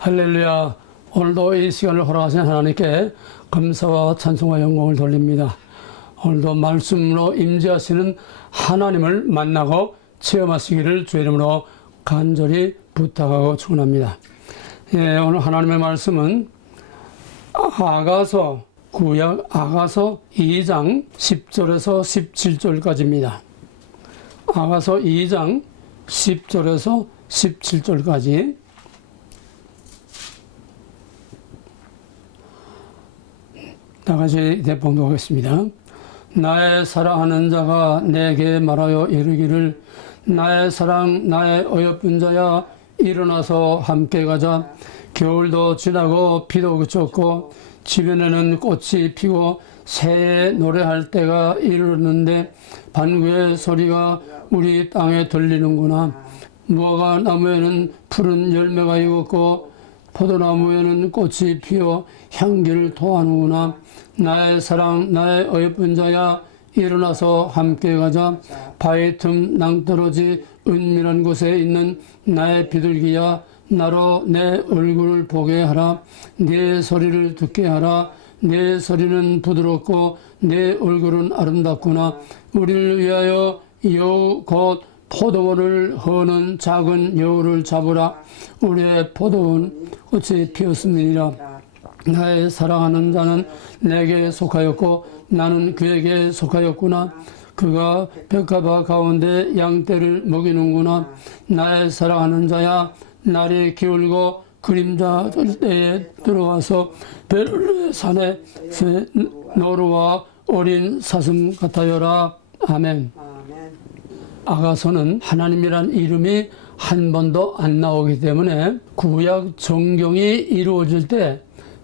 할렐루야. 오늘도 이 시간을 허락하신 하나님께 감사와 찬송과 영광을 돌립니다. 오늘도 말씀으로 임재하시는 하나님을 만나고 체험하시기를 주 이름으로 간절히 부탁하고 축원합니다. 오늘 하나님의 말씀은 아가서 구약 아가서 2장 10절에서 17절까지입니다. 아가서 2장 10절에서 17절까지 다같이 봉독하겠습니다. 나의 사랑하는 자가 내게 말하여 이르기를 나의 사랑 나의 어여쁜 자야 일어나서 함께 가자. 겨울도 지나고 비도 그쳤고 지면에는 꽃이 피고 새에 노래할 때가 이르렀는데 반구의 소리가 우리 땅에 들리는구나. 무화과 나무에는 푸른 열매가 익었고 포도나무에는 꽃이 피어 향기를 토하는구나. 나의 사랑 나의 어여쁜 자야 일어나서 함께 가자. 바위 틈 낭떠러지 은밀한 곳에 있는 나의 비둘기야 나로 내 얼굴을 보게 하라. 내 소리를 듣게 하라. 내 소리는 부드럽고 내 얼굴은 아름답구나. 우리를 위하여 여우 곧 포도원을 허는 작은 여우를 잡으라. 우리의 포도원 꽃이 피었음이니라. 나의 사랑하는 자는 내게 속하였고 나는 그에게 속하였구나. 그가 백합화 가운데 양떼를 먹이는구나. 나의 사랑하는 자야 날이 기울고 그림자 때에 들어와서 베를레 산에 노루와 어린 사슴 같아여라. 아멘. 아가서는 하나님이란 이름이 한 번도 안 나오기 때문에 구약 정경이 이루어질 때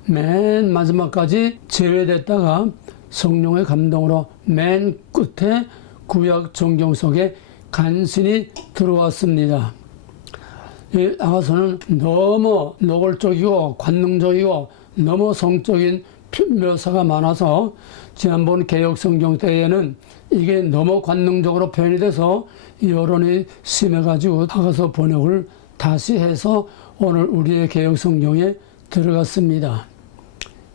맨 마지막까지 제외됐다가 성령의 감동으로 맨 끝에 구약 정경 속에 간신히 들어왔습니다. 이 아가서는 너무 노골적이고 관능적이고 너무 성적인 묘사가 많아서 지난번 개혁 성경 때에는 이게 너무 관능적으로 표현이 돼서 여론이 심해가지고 아가서 번역을 다시 해서 오늘 우리의 개혁 성경에 들어갔습니다.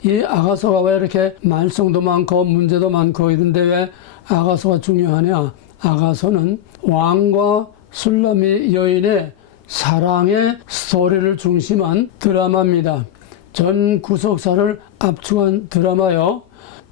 이 아가서가 왜 이렇게 말썽도 많고 문제도 많고 이런데 왜 아가서가 중요하냐? 아가서는 왕과 술람이 여인의 사랑의 스토리를 중심한 드라마입니다. 전 구속사를 압축한 드라마요.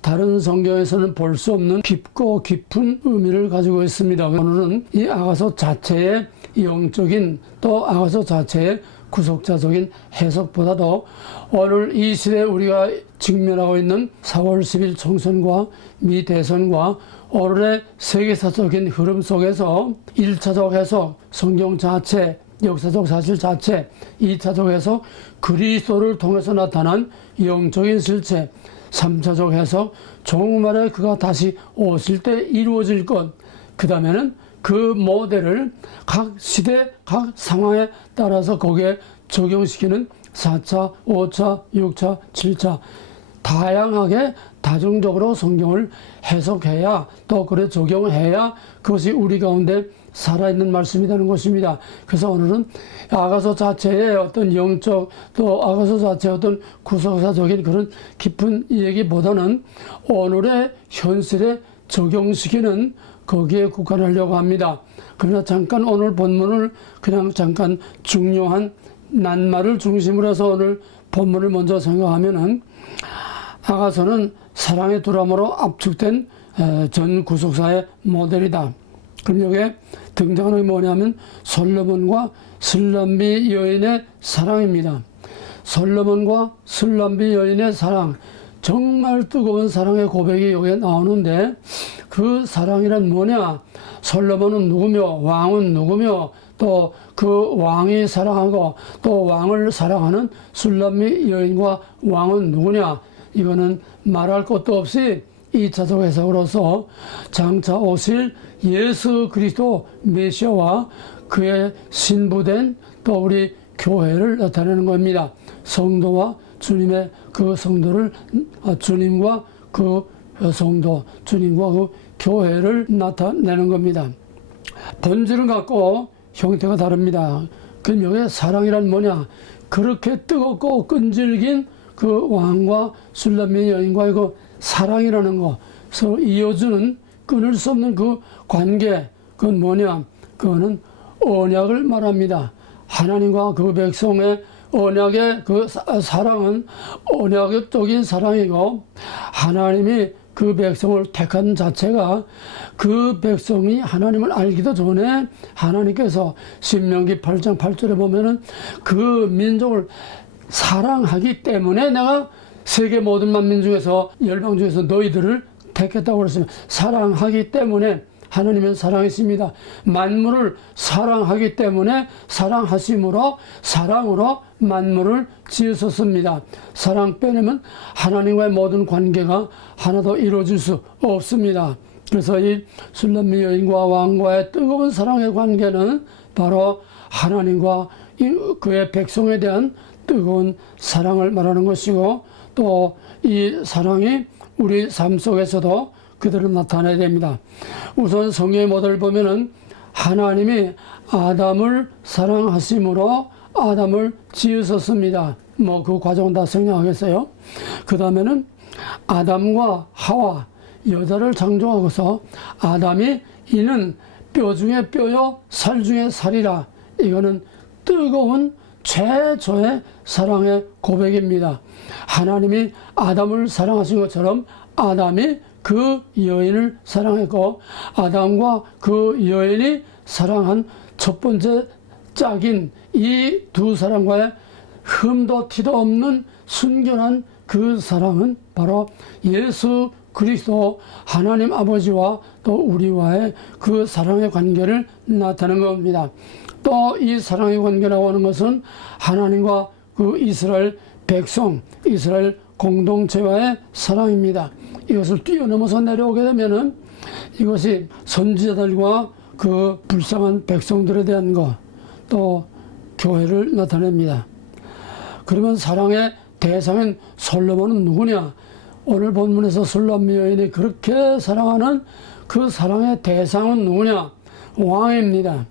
다른 성경에서는 볼 수 없는 깊고 깊은 의미를 가지고 있습니다. 오늘은 이 아가서 자체의 영적인 또 아가서 자체의 구속자적인 해석보다도 오늘 이 시대에 우리가 직면하고 있는 4월 10일 총선과 미 대선과 오늘의 세계사적인 흐름 속에서 1차적 해석, 성경 자체, 역사적 사실 자체, 2차적 해석, 그리스도를 통해서 나타난 영적인 실체, 3차적 해석, 종말에 그가 다시 오실 때 이루어질 것, 그 다음에는 그 모델을 각 시대, 각 상황에 따라서 거기에 적용시키는 4차, 5차, 6차, 7차 다양하게 다중적으로 성경을 해석해야 또 그래 적용해야 그것이 우리 가운데 살아있는 말씀이라는 것입니다. 그래서 오늘은 아가서 자체의 어떤 영적 또 아가서 자체의 어떤 구속사적인 그런 깊은 얘기보다는 오늘의 현실에 적용시키는 거기에 국한하려고 합니다. 그러나 잠깐 오늘 본문을 그냥 잠깐 중요한 낱말을 중심으로 해서 오늘 본문을 먼저 생각하면은 아가서는 사랑의 드라마로 압축된 전 구속사의 모델이다. 그럼 여기에 등장하는 게 뭐냐면 솔로몬과 슬람비 여인의 사랑입니다. 솔로몬과 슬람비 여인의 사랑, 정말 뜨거운 사랑의 고백이 여기에 나오는데 그 사랑이란 뭐냐? 솔로몬은 누구며 왕은 누구며 또 그 왕이 사랑하고 또 왕을 사랑하는 술람미 여인과 왕은 누구냐? 이거는 말할 것도 없이 2차적 해석으로서 장차 오실 예수 그리스도 메시아와 그의 신부된 또 우리 교회를 나타내는 겁니다. 성도와 주님의 그 성도를 주님과 그 성도, 주님과 그 교회를 나타내는 겁니다. 본질을 갖고 형태가 다릅니다. 그럼 여기에 사랑이란 뭐냐? 그렇게 뜨겁고 끈질긴 그 왕과 술람미 여인과의 그 사랑이라는 거, 서로 이어주는 끊을 수 없는 그 관계, 그건 뭐냐? 그거는 언약을 말합니다. 하나님과 그 백성의 언약의 그 사랑은 언약적인 사랑이고, 하나님이 그 백성을 택한 자체가 그 백성이 하나님을 알기도 전에 하나님께서 신명기 8장 8절에 보면은 그 민족을 사랑하기 때문에 내가 세계 모든 만민 중에서 열방 중에서 너희들을 택했다고 그랬습니다. 사랑하기 때문에 하나님은 사랑이십니다. 만물을 사랑하기 때문에 사랑하심으로 사랑으로 만물을 지으셨습니다. 사랑 빼내면 하나님과의 모든 관계가 하나도 이루어질 수 없습니다. 그래서 이 술람미 여인과 왕과의 뜨거운 사랑의 관계는 바로 하나님과 그의 백성에 대한 뜨거운 사랑을 말하는 것이고, 또 이 사랑이 우리 삶 속에서도 그대로 나타나야 됩니다. 우선 성경의 모델을 보면은 하나님이 아담을 사랑하심으로 아담을 지으셨습니다. 뭐 그 과정은 다 성경하겠어요. 그 다음에는 아담과 하와 여자를 창조하고서 아담이 이는 뼈 중에 뼈요 살 중에 살이라. 이거는 뜨거운 최초의 사랑의 고백입니다. 하나님이 아담을 사랑하신 것처럼 아담이 그 여인을 사랑했고, 아담과 그 여인이 사랑한 첫 번째 짝인 이 두 사람과의 흠도 티도 없는 순결한 그 사랑은 바로 예수 그리스도 하나님 아버지와 또 우리와의 그 사랑의 관계를 나타내는 겁니다. 또 이 사랑의 관계라고 하는 것은 하나님과 그 이스라엘 백성, 이스라엘 공동체와의 사랑입니다. 이것을 뛰어넘어서 내려오게 되면은 이것이 선지자들과 그 불쌍한 백성들에 대한 것, 또 교회를 나타냅니다. 그러면 사랑의 대상인 솔로몬은 누구냐? 오늘 본문에서 술람미 여인이 그렇게 사랑하는 그 사랑의 대상은 누구냐? 왕입니다.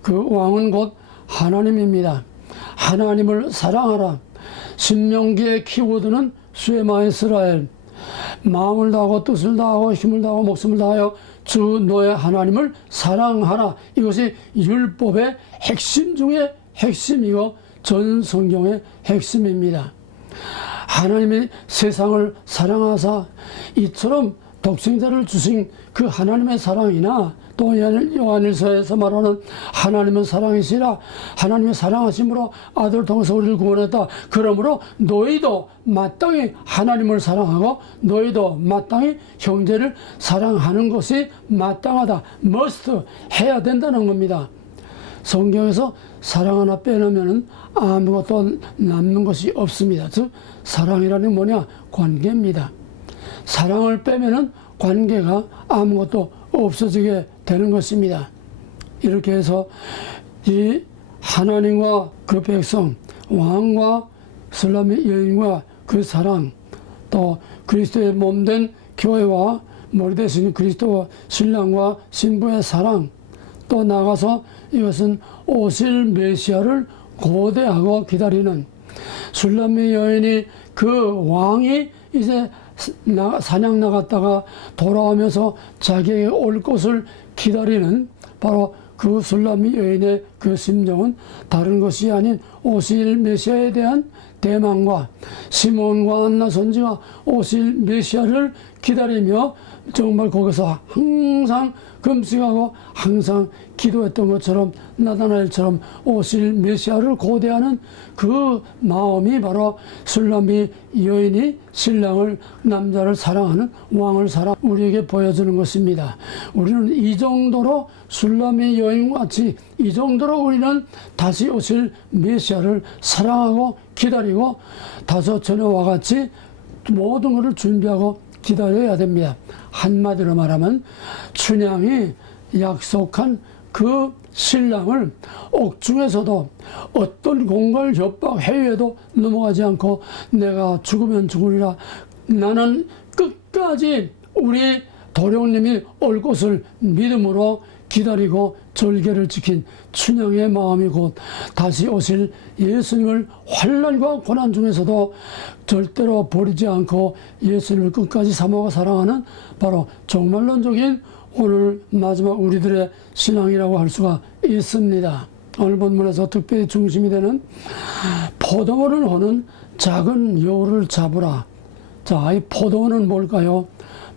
그 왕은 곧 하나님입니다. 하나님을 사랑하라. 신명기의 키워드는 쉐마 이스라엘. 마음을 다하고 뜻을 다하고 힘을 다하고 목숨을 다하여 주 너의 하나님을 사랑하라. 이것이 율법의 핵심 중에 핵심이고 전 성경의 핵심입니다. 하나님이 세상을 사랑하사 이처럼 독생자를 주신 그 하나님의 사랑이나, 또 요한일서에서 말하는 하나님은 사랑이시라. 하나님의 사랑하심으로 아들을 통해서 우리를 구원했다. 그러므로 너희도 마땅히 하나님을 사랑하고 너희도 마땅히 형제를 사랑하는 것이 마땅하다. must 해야 된다는 겁니다. 성경에서 사랑 하나 빼놓으면 아무것도 남는 것이 없습니다. 즉 사랑이라는 게 뭐냐? 관계입니다. 사랑을 빼면은 관계가 아무것도 없어지게 되는 것입니다. 이렇게 해서 이 하나님과 그 백성, 왕과 술람미 여인과 그 사랑, 또 그리스도의 몸된 교회와 머리 대신 그리스도 신랑과 신부의 사랑, 또 나가서 이것은 오실 메시아를 고대하고 기다리는, 술람미 여인이 그 왕이 이제 사냥 나갔다가 돌아오면서 자기에게 올 것을 기다리는 바로 그 술람미 여인의 그 심정은 다른 것이 아닌 오실 메시아에 대한 대망과 시몬과 안나 선지가 오실 메시아를 기다리며 정말 거기서 항상 금식하고 항상 기도했던 것처럼 나다나엘처럼 오실 메시아를 고대하는 그 마음이 바로 술람미 여인이 신랑을, 남자를 사랑하는 왕을 우리에게 보여주는 것입니다. 우리는 이 정도로 술람미 여인같이 이 정도로 우리는 다시 오실 메시아를 사랑하고 기다리고 다소 전에와 같이 모든 것을 준비하고 기다려야 됩니다. 한마디로 말하면 춘향이 약속한 그 신랑을 옥중에서도 어떤 공갈 협박 해외에도 넘어가지 않고 내가 죽으면 죽으리라, 나는 끝까지 우리 도령님이 올 것을 믿음으로 기다리고 절개를 지킨 춘향의 마음이 곧 다시 오실 예수님을 환난과 고난 중에서도 절대로 버리지 않고 예수님을 끝까지 사모하고 사랑하는 바로 종말론적인 오늘 마지막 우리들의 신앙이라고 할 수가 있습니다. 오늘 본문에서 특별히 중심이 되는 포도원을 허는 작은 여우를 잡으라. 자, 이 포도원은 뭘까요?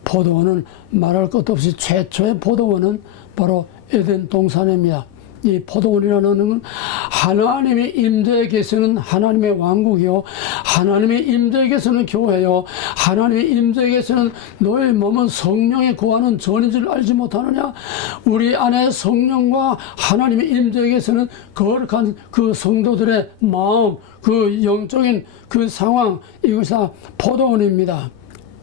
포도원은 말할 것도 없이 최초의 포도원은 바로 에덴 동산입니다. 이 포도원이라는 건 하나님이 임재에 계시는 하나님의 왕국이요, 하나님이 임재에 계시는 교회요, 하나님이 임재에 계시는 너의 몸은 성령에 거하는 전인 줄 알지 못하느냐? 우리 안에 성령과 하나님이 임재에 계시는 거룩한 그 성도들의 마음, 그 영적인 그 상황, 이것이 다 포도원입니다.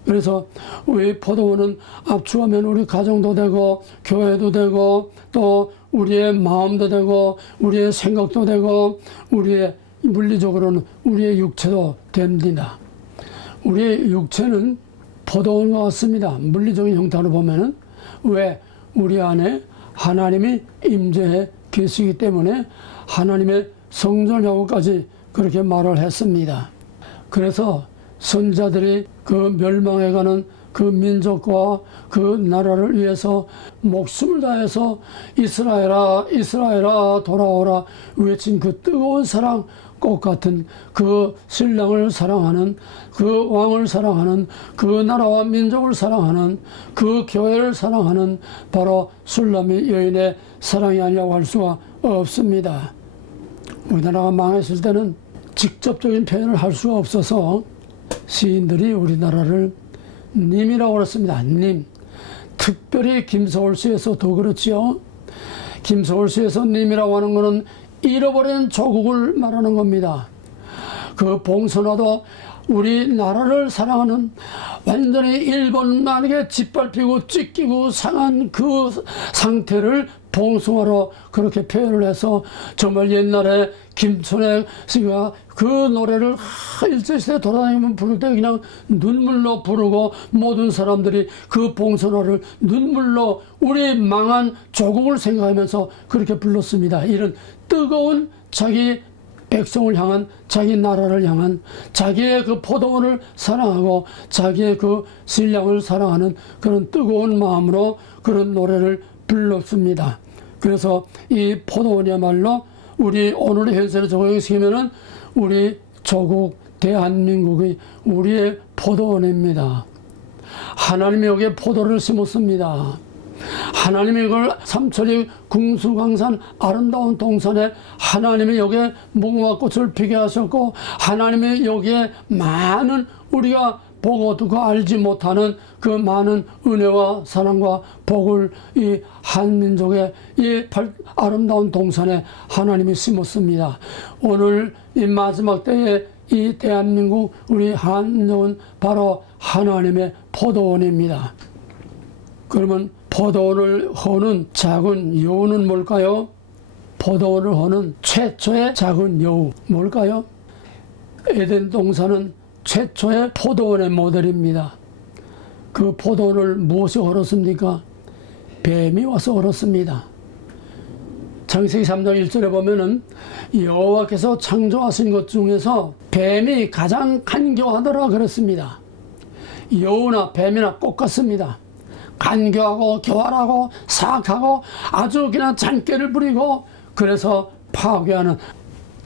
그래서 우리 포도원은 압축하면 우리 가정도 되고 교회도 되고 또 우리의 마음도 되고 우리의 생각도 되고 우리의 물리적으로는 우리의 육체도 됩니다. 우리의 육체는 포도원과 같습니다. 물리적인 형태로 보면은 왜? 우리 안에 하나님이 임재해 계시기 때문에 하나님의 성전이라고까지 그렇게 말을 했습니다. 그래서 선자들이 그 멸망해가는 그 민족과 그 나라를 위해서 목숨을 다해서 이스라엘아 이스라엘아 돌아오라 외친 그 뜨거운 사랑, 꽃 같은 그 신랑을 사랑하는, 그 왕을 사랑하는, 그 나라와 민족을 사랑하는, 그 교회를 사랑하는 바로 술람미 여인의 사랑이 아니라고 할 수가 없습니다. 우리나라가 망했을 때는 직접적인 표현을 할 수가 없어서 시인들이 우리나라를 님이라고 그랬습니다. 님. 특별히 김서울시에서 더 그렇지요. 김서울시에서 님이라고 하는 것은 잃어버린 조국을 말하는 겁니다. 그 봉선화도 우리나라를 사랑하는 완전히 일본만에게 짓밟히고 찢기고 상한 그 상태를 봉숭아로 그렇게 표현을 해서 정말 옛날에 김천의 씨가 그 노래를 일제시대 돌아다니면 부를 때 그냥 눈물로 부르고 모든 사람들이 그 봉선화를 눈물로 우리 망한 조국을 생각하면서 그렇게 불렀습니다. 이런 뜨거운 자기 백성을 향한, 자기 나라를 향한, 자기의 그 포도원을 사랑하고 자기의 그 신랑을 사랑하는 그런 뜨거운 마음으로 그런 노래를 불렀습니다. 그래서 이 포도원이야말로 우리 오늘의 현세를 적용시키면은 우리 조국 대한민국이 우리의 포도원입니다. 하나님이 여기에 포도를 심었습니다. 하나님이 이걸 삼천리 궁수광산 아름다운 동산에 하나님이 여기에 무궁화 꽃을 피게 하셨고, 하나님이 여기에 많은 우리가 보고 듣고 알지 못하는 그 많은 은혜와 사랑과 복을 이 한민족의 이 아름다운 동산에 하나님이 심었습니다. 오늘 이 마지막 때에 이 대한민국 우리 한민족은 바로 하나님의 포도원입니다. 그러면 포도원을 허는 작은 여우는 뭘까요? 포도원을 허는 최초의 작은 여우 뭘까요? 에덴 동산은 최초의 포도원의 모델입니다. 그 포도원을 무엇이 헐었습니까? 뱀이 와서 헐었습니다. 창세기 3장 1절에 보면은 여호와께서 창조하신 것 중에서 뱀이 가장 간교하더라 그랬습니다. 여우나 뱀이나 똑같습니다. 간교하고 교활하고 사악하고 아주 그냥 잔꾀를 부리고 그래서 파괴하는,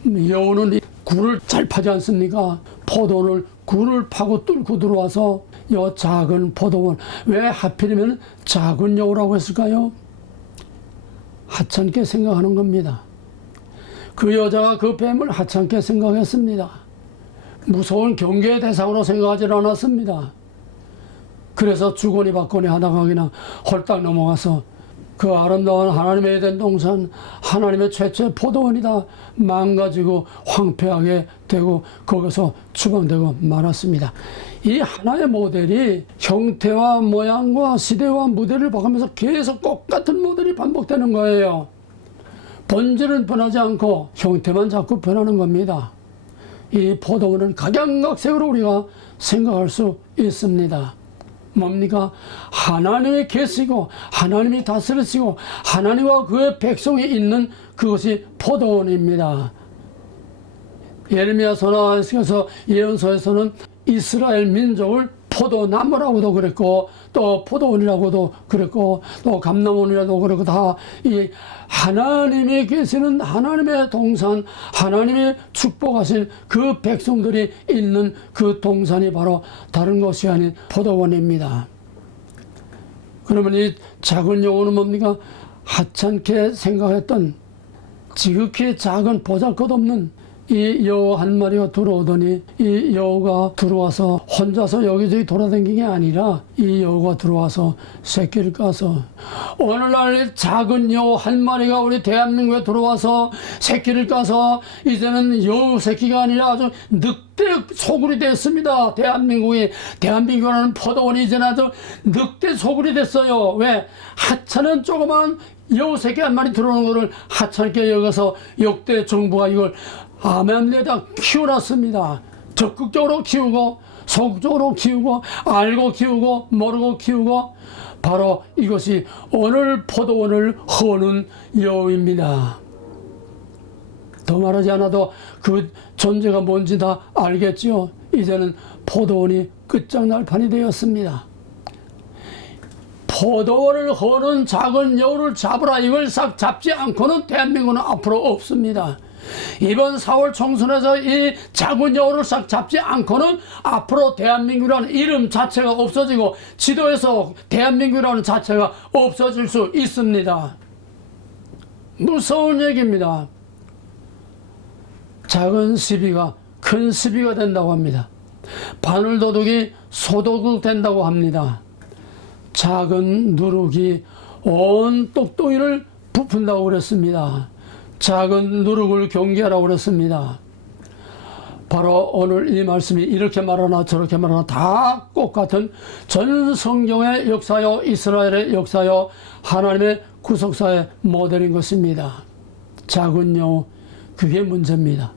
여우는 굴을 잘 파지 않습니까? 포도원을 굴을 파고 뚫고 들어와서 이 작은 포도원, 왜 하필이면 작은 여우라고 했을까요? 하찮게 생각하는 겁니다. 그 여자가 그 뱀을 하찮게 생각했습니다. 무서운 경계의 대상으로 생각하지 않았습니다. 그래서 주거니 받거니 하다가 그냥 홀딱 넘어가서 그 아름다운 하나님의 에덴 동산, 하나님의 최초의 포도원이다 망가지고 황폐하게 되고 거기서 추방되고 말았습니다. 이 하나의 모델이 형태와 모양과 시대와 무대를 봐가면서 계속 똑같은 모델이 반복되는 거예요. 본질은 변하지 않고 형태만 자꾸 변하는 겁니다. 이 포도원은 각양각색으로 우리가 생각할 수 있습니다. 뭡니까? 하나님이 계시고 하나님이 다스리시고 하나님과 그의 백성이 있는 그것이 포도원입니다. 예레미야서나 예언서에서는 이스라엘 민족을 포도나무라고도 그랬고 또 포도원이라고도 그랬고 또 감람원이라고 그랬고 다 이 하나님이 계시는 하나님의 동산, 하나님이 축복하신 그 백성들이 있는 그 동산이 바로 다른 것이 아닌 포도원입니다. 그러면 이 작은 여우는 뭡니까? 하찮게 생각했던 지극히 작은 보잘것없는 이 여우 한 마리가 들어오더니 이 여우가 들어와서 혼자서 여기저기 돌아다니는 게 아니라 이 여우가 들어와서 새끼를 까서 오늘날 작은 여우 한 마리가 우리 대한민국에 들어와서 새끼를 까서 이제는 여우 새끼가 아니라 아주 늑대 소굴이 됐습니다. 대한민국이라는 포도원이 이제는 아주 늑대 소굴이 됐어요. 왜? 하찮은 조그만 여우 새끼 한 마리 들어오는 것을 하찮게 여겨서 역대 정부가 이걸 암암리에다 키워놨습니다. 적극적으로 키우고 소극적으로 키우고 알고 키우고 모르고 키우고 바로 이것이 오늘 포도원을 허는 여우입니다. 더 말하지 않아도 그 존재가 뭔지 다 알겠지요. 이제는 포도원이 끝장날판이 되었습니다. 포도원을 허는 작은 여우를 잡으라 이걸 싹 잡지 않고는 대한민국은 앞으로 없습니다. 이번 4월 총선에서 이 작은 여우를 싹 잡지 않고는 앞으로 대한민국이라는 이름 자체가 없어지고 지도에서 대한민국이라는 자체가 없어질 수 있습니다. 무서운 얘기입니다. 작은 시비가 큰 시비가 된다고 합니다. 바늘도둑이 소도둑 된다고 합니다. 작은 누룩이 온 똑똑이를 부푼다고 그랬습니다. 작은 누룩을 경계하라고 그랬습니다. 바로 오늘 이 말씀이 이렇게 말하나 저렇게 말하나 다 똑같은 전 성경의 역사요 이스라엘의 역사요 하나님의 구속사의 모델인 것입니다. 작은 여우 그게 문제입니다.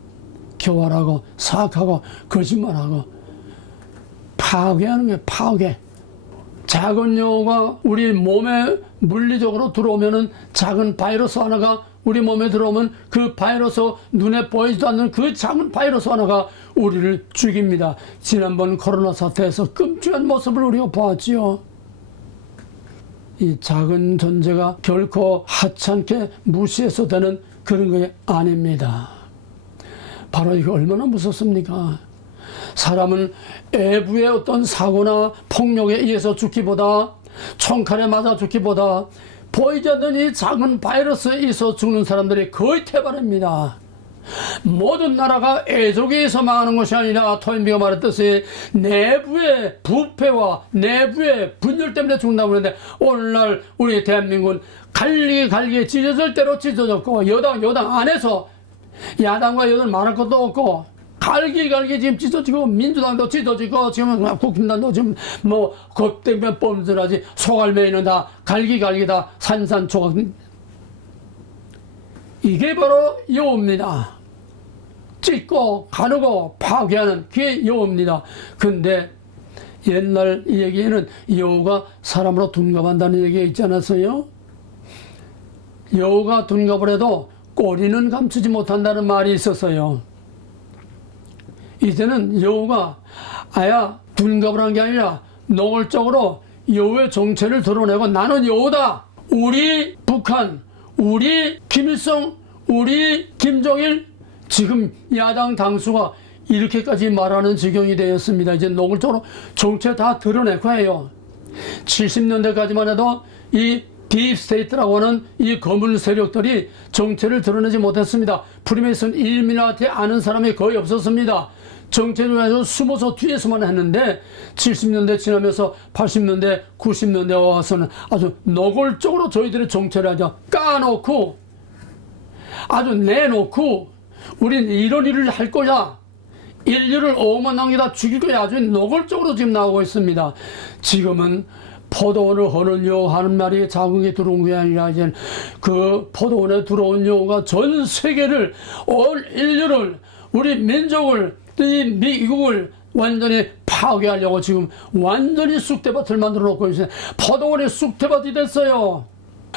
교활하고 사악하고 거짓말하고 파괴하는 게 파괴. 작은 여우가 우리 몸에 물리적으로 들어오면은 작은 바이러스 하나가 우리 몸에 들어오면 그 바이러스 눈에 보이지도 않는 그 작은 바이러스 하나가 우리를 죽입니다. 지난번 코로나 사태에서 끔찍한 모습을 우리가 보았지요. 이 작은 존재가 결코 하찮게 무시해서 되는 그런 게 아닙니다. 바로 이거 얼마나 무섭습니까? 사람은 외부의 어떤 사고나 폭력에 의해서 죽기보다 총칼에 맞아 죽기보다 보이지 않는 이 작은 바이러스에 의해서 죽는 사람들이 거의 태반입니다. 모든 나라가 애족에 의해서 망하는 것이 아니라 토인비가 말했듯이 내부의 부패와 내부의 분열 때문에 죽는다고 그러는데 오늘날 우리 대한민국은 갈기갈기 찢어질 대로 찢어졌고 여당 안에서 야당과 여당 말할 것도 없고 갈기갈기 지금 찢어지고 민주당도 찢어지고 지금 국힘당도 지금 뭐 겁대면 뻔질하지 소갈매이는 다 갈기갈기 다 산산조각. 이게 바로 여우입니다. 찢고 가누고 파괴하는 그게 여우입니다. 근데 옛날 이 얘기에는 여우가 사람으로 둔갑한다는 얘기가 있지 않았어요? 여우가 둔갑을 해도 꼬리는 감추지 못한다는 말이 있었어요. 이제는 여우가 아야 둔갑을 한 게 아니라 노골적으로 여우의 정체를 드러내고 나는 여우다. 우리 북한, 우리 김일성, 우리 김정일 지금 야당 당수가 이렇게까지 말하는 지경이 되었습니다. 이제 노골적으로 정체 다 드러내고 해요. 70년대까지만 해도 이 딥스테이트라고 하는 이 거물 세력들이 정체를 드러내지 못했습니다. 프리메이슨 일미나티 아는 사람이 거의 없었습니다. 정체를 해서 숨어서 뒤에서만 했는데 70년대 지나면서 80년대 90년대 와서는 아주 노골적으로 저희들의 정체를 아주 까놓고 아주 내놓고 우린 이런 일을 할 거야, 인류를 오만 남기다 죽일 거야, 아주 노골적으로 지금 나오고 있습니다. 지금은 포도원을 허는 여우 하는 말이 자국에 들어온 게 아니라 이제 그 포도원에 들어온 여우가 전 세계를 온 인류를 우리 민족을 이 미국을 완전히 파괴하려고 지금 완전히 쑥대밭을 만들어 놓고 있어요. 포도원이 쑥대밭이 됐어요.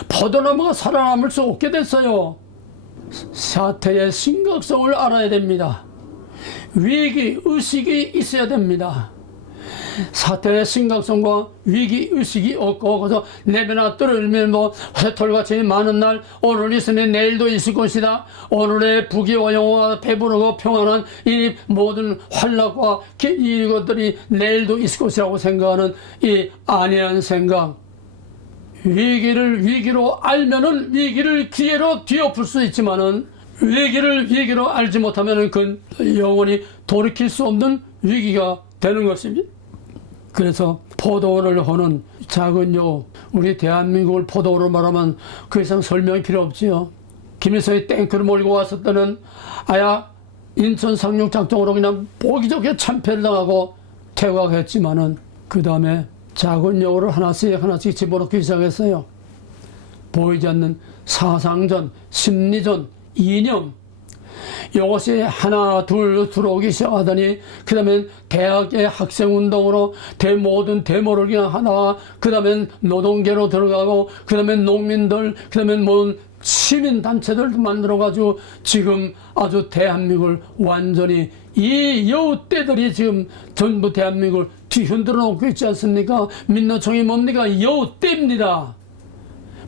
포도나무가 살아남을 수 없게 됐어요. 사태의 심각성을 알아야 됩니다. 위기 의식이 있어야 됩니다. 사태의 심각성과 위기 의식이 없고, 그래서 내배나 떨어지면 뭐 쇠털같이 많은 날, 오늘 있으면 내일도 있을 것이다. 오늘의 부귀와 영화와 배부르고 평안한 이 모든 환락과 이것들이 내일도 있을 것이라고 생각하는 이 안일한 생각. 위기를 위기로 알면은 위기를 기회로 뒤엎을 수 있지만은, 위기를 위기로 알지 못하면은 그 영원히 돌이킬 수 없는 위기가 되는 것입니다. 그래서 포도원을 하는 작은 요, 우리 대한민국을 포도원으로 말하면 그 이상 설명이 필요 없지요. 김일성이 탱크를 몰고 왔을 때는 아야 인천 상륙 작전으로 그냥 보기 좋게 참패를 당하고 퇴각했지만은, 그 다음에 작은 요를 하나씩 집어넣기 시작했어요. 보이지 않는 사상전, 심리전, 이념, 이것이 하나 둘 들어오기 시작하더니, 그 다음엔 대학의 학생운동으로 모든 데모를 그냥 하나, 그 다음엔 노동계로 들어가고, 그 다음엔 농민들, 그 다음엔 뭐 시민단체들 만들어가지고 지금 아주 대한민국을 완전히 이 여우떼들이 지금 전부 대한민국을 뒤흔들어 놓고 있지 않습니까? 민노총이 뭡니까? 여우떼입니다.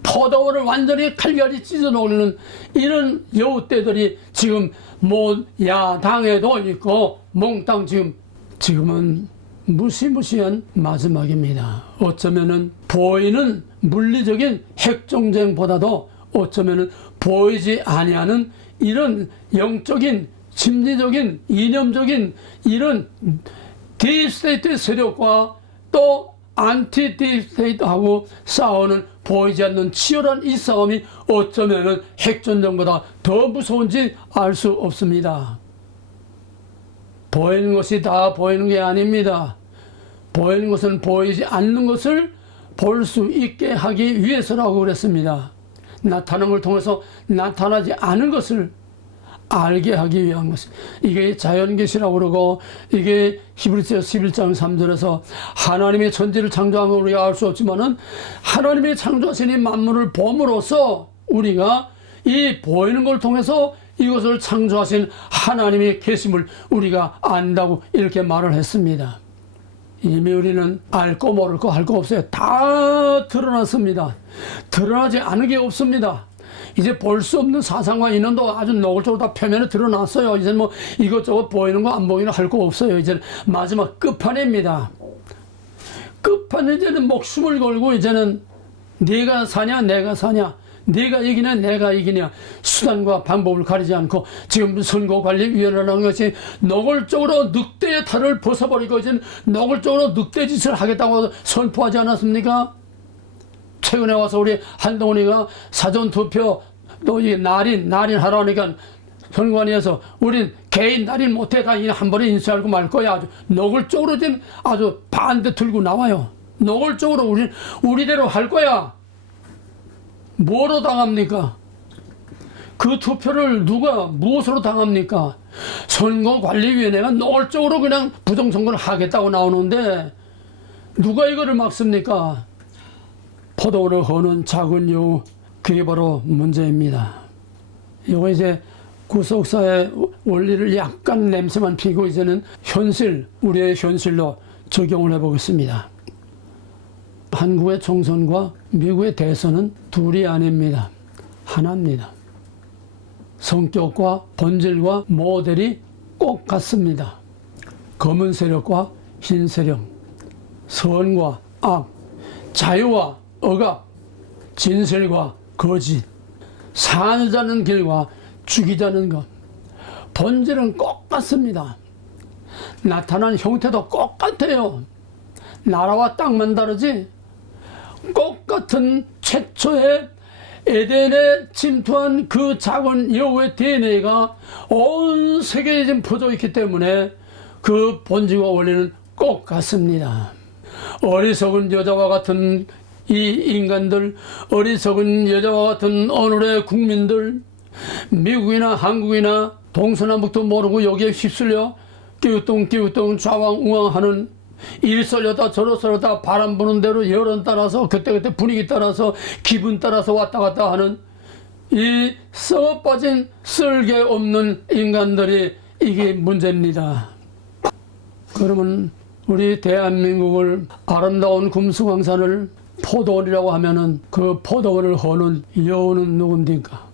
포도원을 완전히 칼갈이 찢어 놓는 이런 여우떼들이 지금 뭐 야당에도 있고 몽땅 지금은 무시무시한 마지막입니다. 어쩌면은 보이는 물리적인 핵정쟁보다도 어쩌면은 보이지 아니하는 이런 영적인, 심리적인, 이념적인 이런 딥스테이트 세력과 또 안티 딥스테이트하고 싸우는 보이지 않는 치열한 이 싸움이 어쩌면은 핵전쟁보다 더 무서운지 알 수 없습니다. 보이는 것이 다 보이는 게 아닙니다. 보이는 것은 보이지 않는 것을 볼 수 있게 하기 위해서라고 그랬습니다. 나타나는 걸 통해서 나타나지 않은 것을 알게 하기 위한 것. 이게 자연계시라고 그러고, 이게 히브리서 11장 3절에서 하나님의 천지를 창조하면 우리가 알 수 없지만은 하나님의 창조하신 이 만물을 봄으로써 우리가 이 보이는 걸 통해서 이것을 창조하신 하나님의 계심을 우리가 안다고 이렇게 말을 했습니다. 이미 우리는 알 거 모를 거 할 거 없어요. 다 드러났습니다. 드러나지 않은 게 없습니다. 이제 볼 수 없는 사상과 인원도 아주 노골적으로 다 표면에 드러났어요. 이제 뭐 이것저것 보이는 거 안 보이는 거 할 거 없어요. 이제 마지막 끝판입니다. 끝판, 이제는 목숨을 걸고 이제는 네가 사냐 내가 사냐, 네가 이기냐 내가 이기냐, 수단과 방법을 가리지 않고 지금 선거관리위원회라는 것이 노골적으로 늑대의 탈을 벗어버리고 이제 노골적으로 늑대짓을 하겠다고 선포하지 않았습니까? 최근에 와서 우리 한동훈이가 사전투표 또 이 날인 하라니까 선관위에서 우린 개인 날인 못해 다 한 번에 인쇄하고 말 거야. 아주 노골적으로 지금 아주 반대 들고 나와요. 노골적으로 우리대로 할 거야. 뭐로 당합니까? 그 투표를 누가 무엇으로 당합니까? 선거관리위원회가 노골적으로 그냥 부정선거를 하겠다고 나오는데 누가 이거를 막습니까? 포도원을 허는 작은 여우, 그게 바로 문제입니다. 이거 이제 구속사의 원리를 약간 냄새만 피고 이제는 우리의 현실로 적용을 해보겠습니다. 한국의 총선과 미국의 대선은 둘이 아닙니다. 하나입니다. 성격과 본질과 모델이 꼭 같습니다. 검은 세력과 흰 세력, 선과 악, 자유와 억압, 진실과 거짓, 사느자는 길과 죽이자는 것, 본질은 똑같습니다. 나타난 형태도 똑같아요. 나라와 땅만 다르지 똑같은 최초의 에덴에 침투한 그 작은 여우의 DNA가 온 세계에 지금 퍼져 있기 때문에 그 본질과 원리는 똑같습니다. 어리석은 여자와 같은 이 인간들, 어리석은 여자와 같은 오늘의 국민들, 미국이나 한국이나 동서남북도 모르고 여기에 휩쓸려 끼우뚱끼우뚱 좌왕우왕하는 일 썰렸다 저러 썰렸다 바람 부는 대로 여론 따라서 그때그때 분위기 따라서 기분 따라서 왔다 갔다 하는 이 썩어 빠진 쓸개 없는 인간들이 이게 문제입니다. 그러면 우리 대한민국을 아름다운 금수강산을 포도원이라고 하면은 그 포도원을 허는 여우는 누굽니까?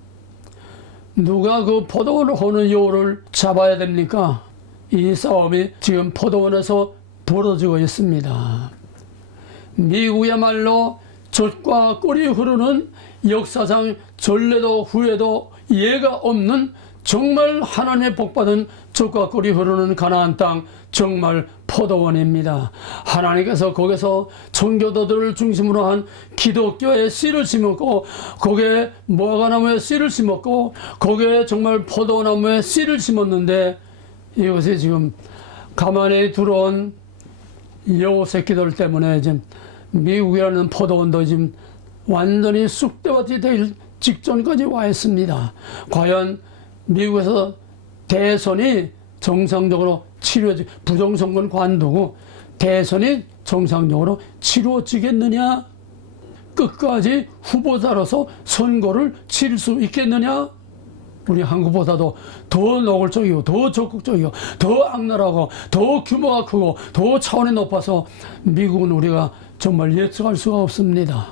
누가 그 포도원을 허는 여우를 잡아야 됩니까? 이 싸움이 지금 포도원에서 벌어지고 있습니다. 미국이야말로 젖과 꿀이 흐르는 역사상 전례도 후회도 예가 없는 정말 하나님의 복받은 젖과 꿀이 흐르는 가나안 땅 정말 포도원입니다. 하나님께서 거기서 청교도들을 중심으로 한 기독교의 씨를 심었고 거기에 무화과나무에 씨를 심었고 거기에 정말 포도나무에 씨를 심었는데 이것이 지금 가만히 들어온 여우 새끼들 때문에 지금 미국이라는 포도원도 지금 완전히 쑥대밭이 될 직전까지 와 있습니다. 과연 미국에서 대선이 정상적으로 치료지 부정선거는 관두고 대선이 정상적으로 치루어지겠느냐? 끝까지 후보자로서 선거를 치를 수 있겠느냐? 우리 한국보다도 더 노골적이고 더 적극적이고 더 악랄하고 더 규모가 크고 더 차원이 높아서 미국은 우리가 정말 예측할 수가 없습니다.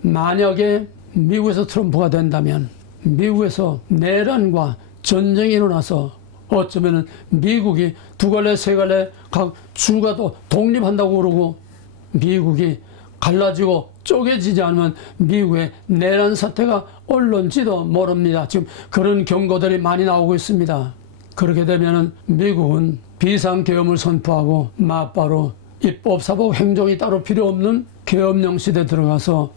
만약에 미국에서 트럼프가 된다면 미국에서 내란과 전쟁이 일어나서 어쩌면 미국이 두 갈래 세 갈래 각 주가 또 독립한다고 그러고 미국이 갈라지고 쪼개지지 않으면 미국의 내란 사태가 올런지도 모릅니다. 지금 그런 경고들이 많이 나오고 있습니다. 그렇게 되면 미국은 비상계엄을 선포하고 맞바로 입법, 사법, 행정이 따로 필요 없는 계엄령 시대에 들어가서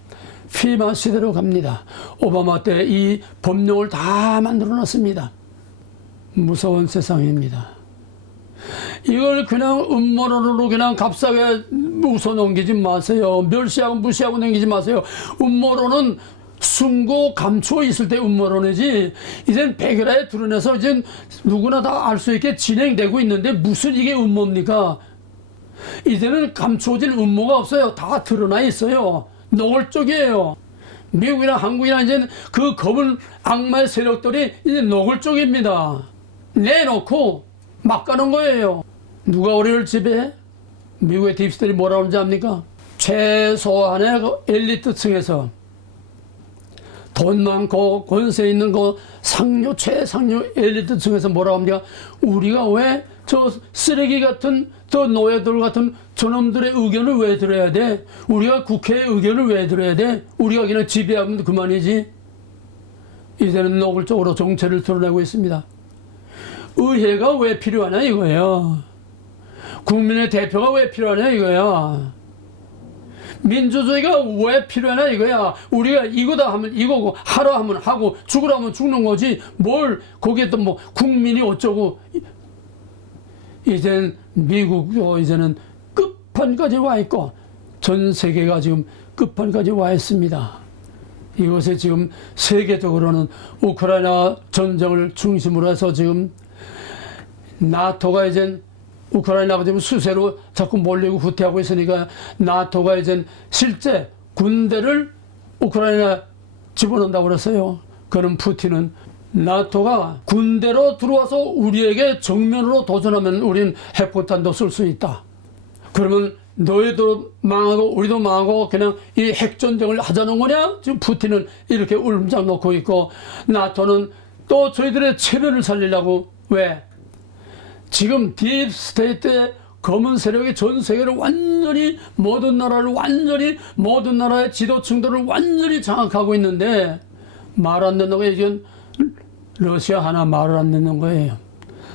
피마 시대로 갑니다. 오바마 때 이 법령을 다 만들어 놨습니다. 무서운 세상입니다. 이걸 그냥 음모론으로 그냥 값싸게 웃어넘기지 마세요. 멸시하고 무시하고 넘기지 마세요. 음모론은 숨고 감추어 있을 때 음모론이지 이젠 백일하에 드러내서 이제 누구나 다 알 수 있게 진행되고 있는데 무슨 이게 음모입니까? 이제는 감추어진 음모가 없어요. 다 드러나 있어요. 노골적이에요. 미국이나 한국이나 이제 그 검은 악마의 세력들이 이제 노골적입니다. 내놓고 막 가는 거예요. 누가 우리를 지배해? 미국의 딥스들이 뭐라고 하는지 압니까? 최소한의 그 엘리트층에서 돈 많고 권세 있는 그 상류 최상류 엘리트층에서 뭐라고 합니까? 우리가 왜 저 쓰레기 같은 저 노예들 같은 저놈들의 의견을 왜 들어야 돼? 우리가 국회의 의견을 왜 들어야 돼? 우리가 그냥 지배하면 그만이지. 이제는 노골적으로 정체를 드러내고 있습니다. 의회가 왜 필요하냐 이거예요. 국민의 대표가 왜 필요하냐 이거야. 민주주의가 왜 필요하냐 이거야. 우리가 이거다 하면 이거고 하라 하면 하고 죽으라 하면 죽는 거지 뭘 거기에 또 뭐 국민이 어쩌고. 이젠 미국도 이제는 끝판까지 와 있고 전 세계가 지금 끝판까지 와 있습니다. 이것에 지금 세계적으로는 우크라이나 전쟁을 중심으로 해서 지금 나토가 이젠 우크라이나가 지금 수세로 자꾸 몰리고 후퇴하고 있으니까 나토가 이젠 실제 군대를 우크라이나 집어넣는다고 그랬어요. 그럼 푸틴은 나토가 군대로 들어와서 우리에게 정면으로 도전하면 우린 핵폭탄도 쓸 수 있다. 그러면 너희도 망하고 우리도 망하고 그냥 이 핵전쟁을 하자는 거냐? 지금 푸틴은 이렇게 울음장 놓고 있고 나토는 또 저희들의 체면을 살리려고 왜? 지금 딥스테이트의 검은 세력이 전 세계를 완전히 모든 나라를 완전히 모든 나라의 지도층들을 완전히 장악하고 있는데 말 안 듣는 거예요. 이건 러시아 하나 말을 안 듣는 거예요.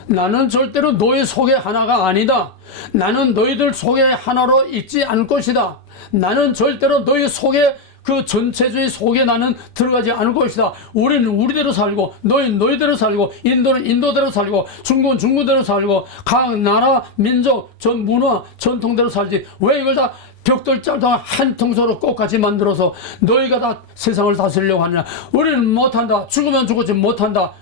나는 절대로 너희 속의 하나가 아니다. 나는 너희들 속의 하나로 있지 않을 것이다. 나는 절대로 너희 속에 그 전체주의 속에 나는 들어가지 않을 것이다. 우리는 우리대로 살고 너희는 너희대로 살고 인도는 인도대로 살고 중국은 중국대로 살고 각 나라 민족 전 문화 전통대로 살지 왜 이걸 다 벽돌 짤당 한 통째로 똑같이 만들어서 너희가 다 세상을 다스리려고 하느냐. 우리는 못한다. 죽으면 죽었지 못한다.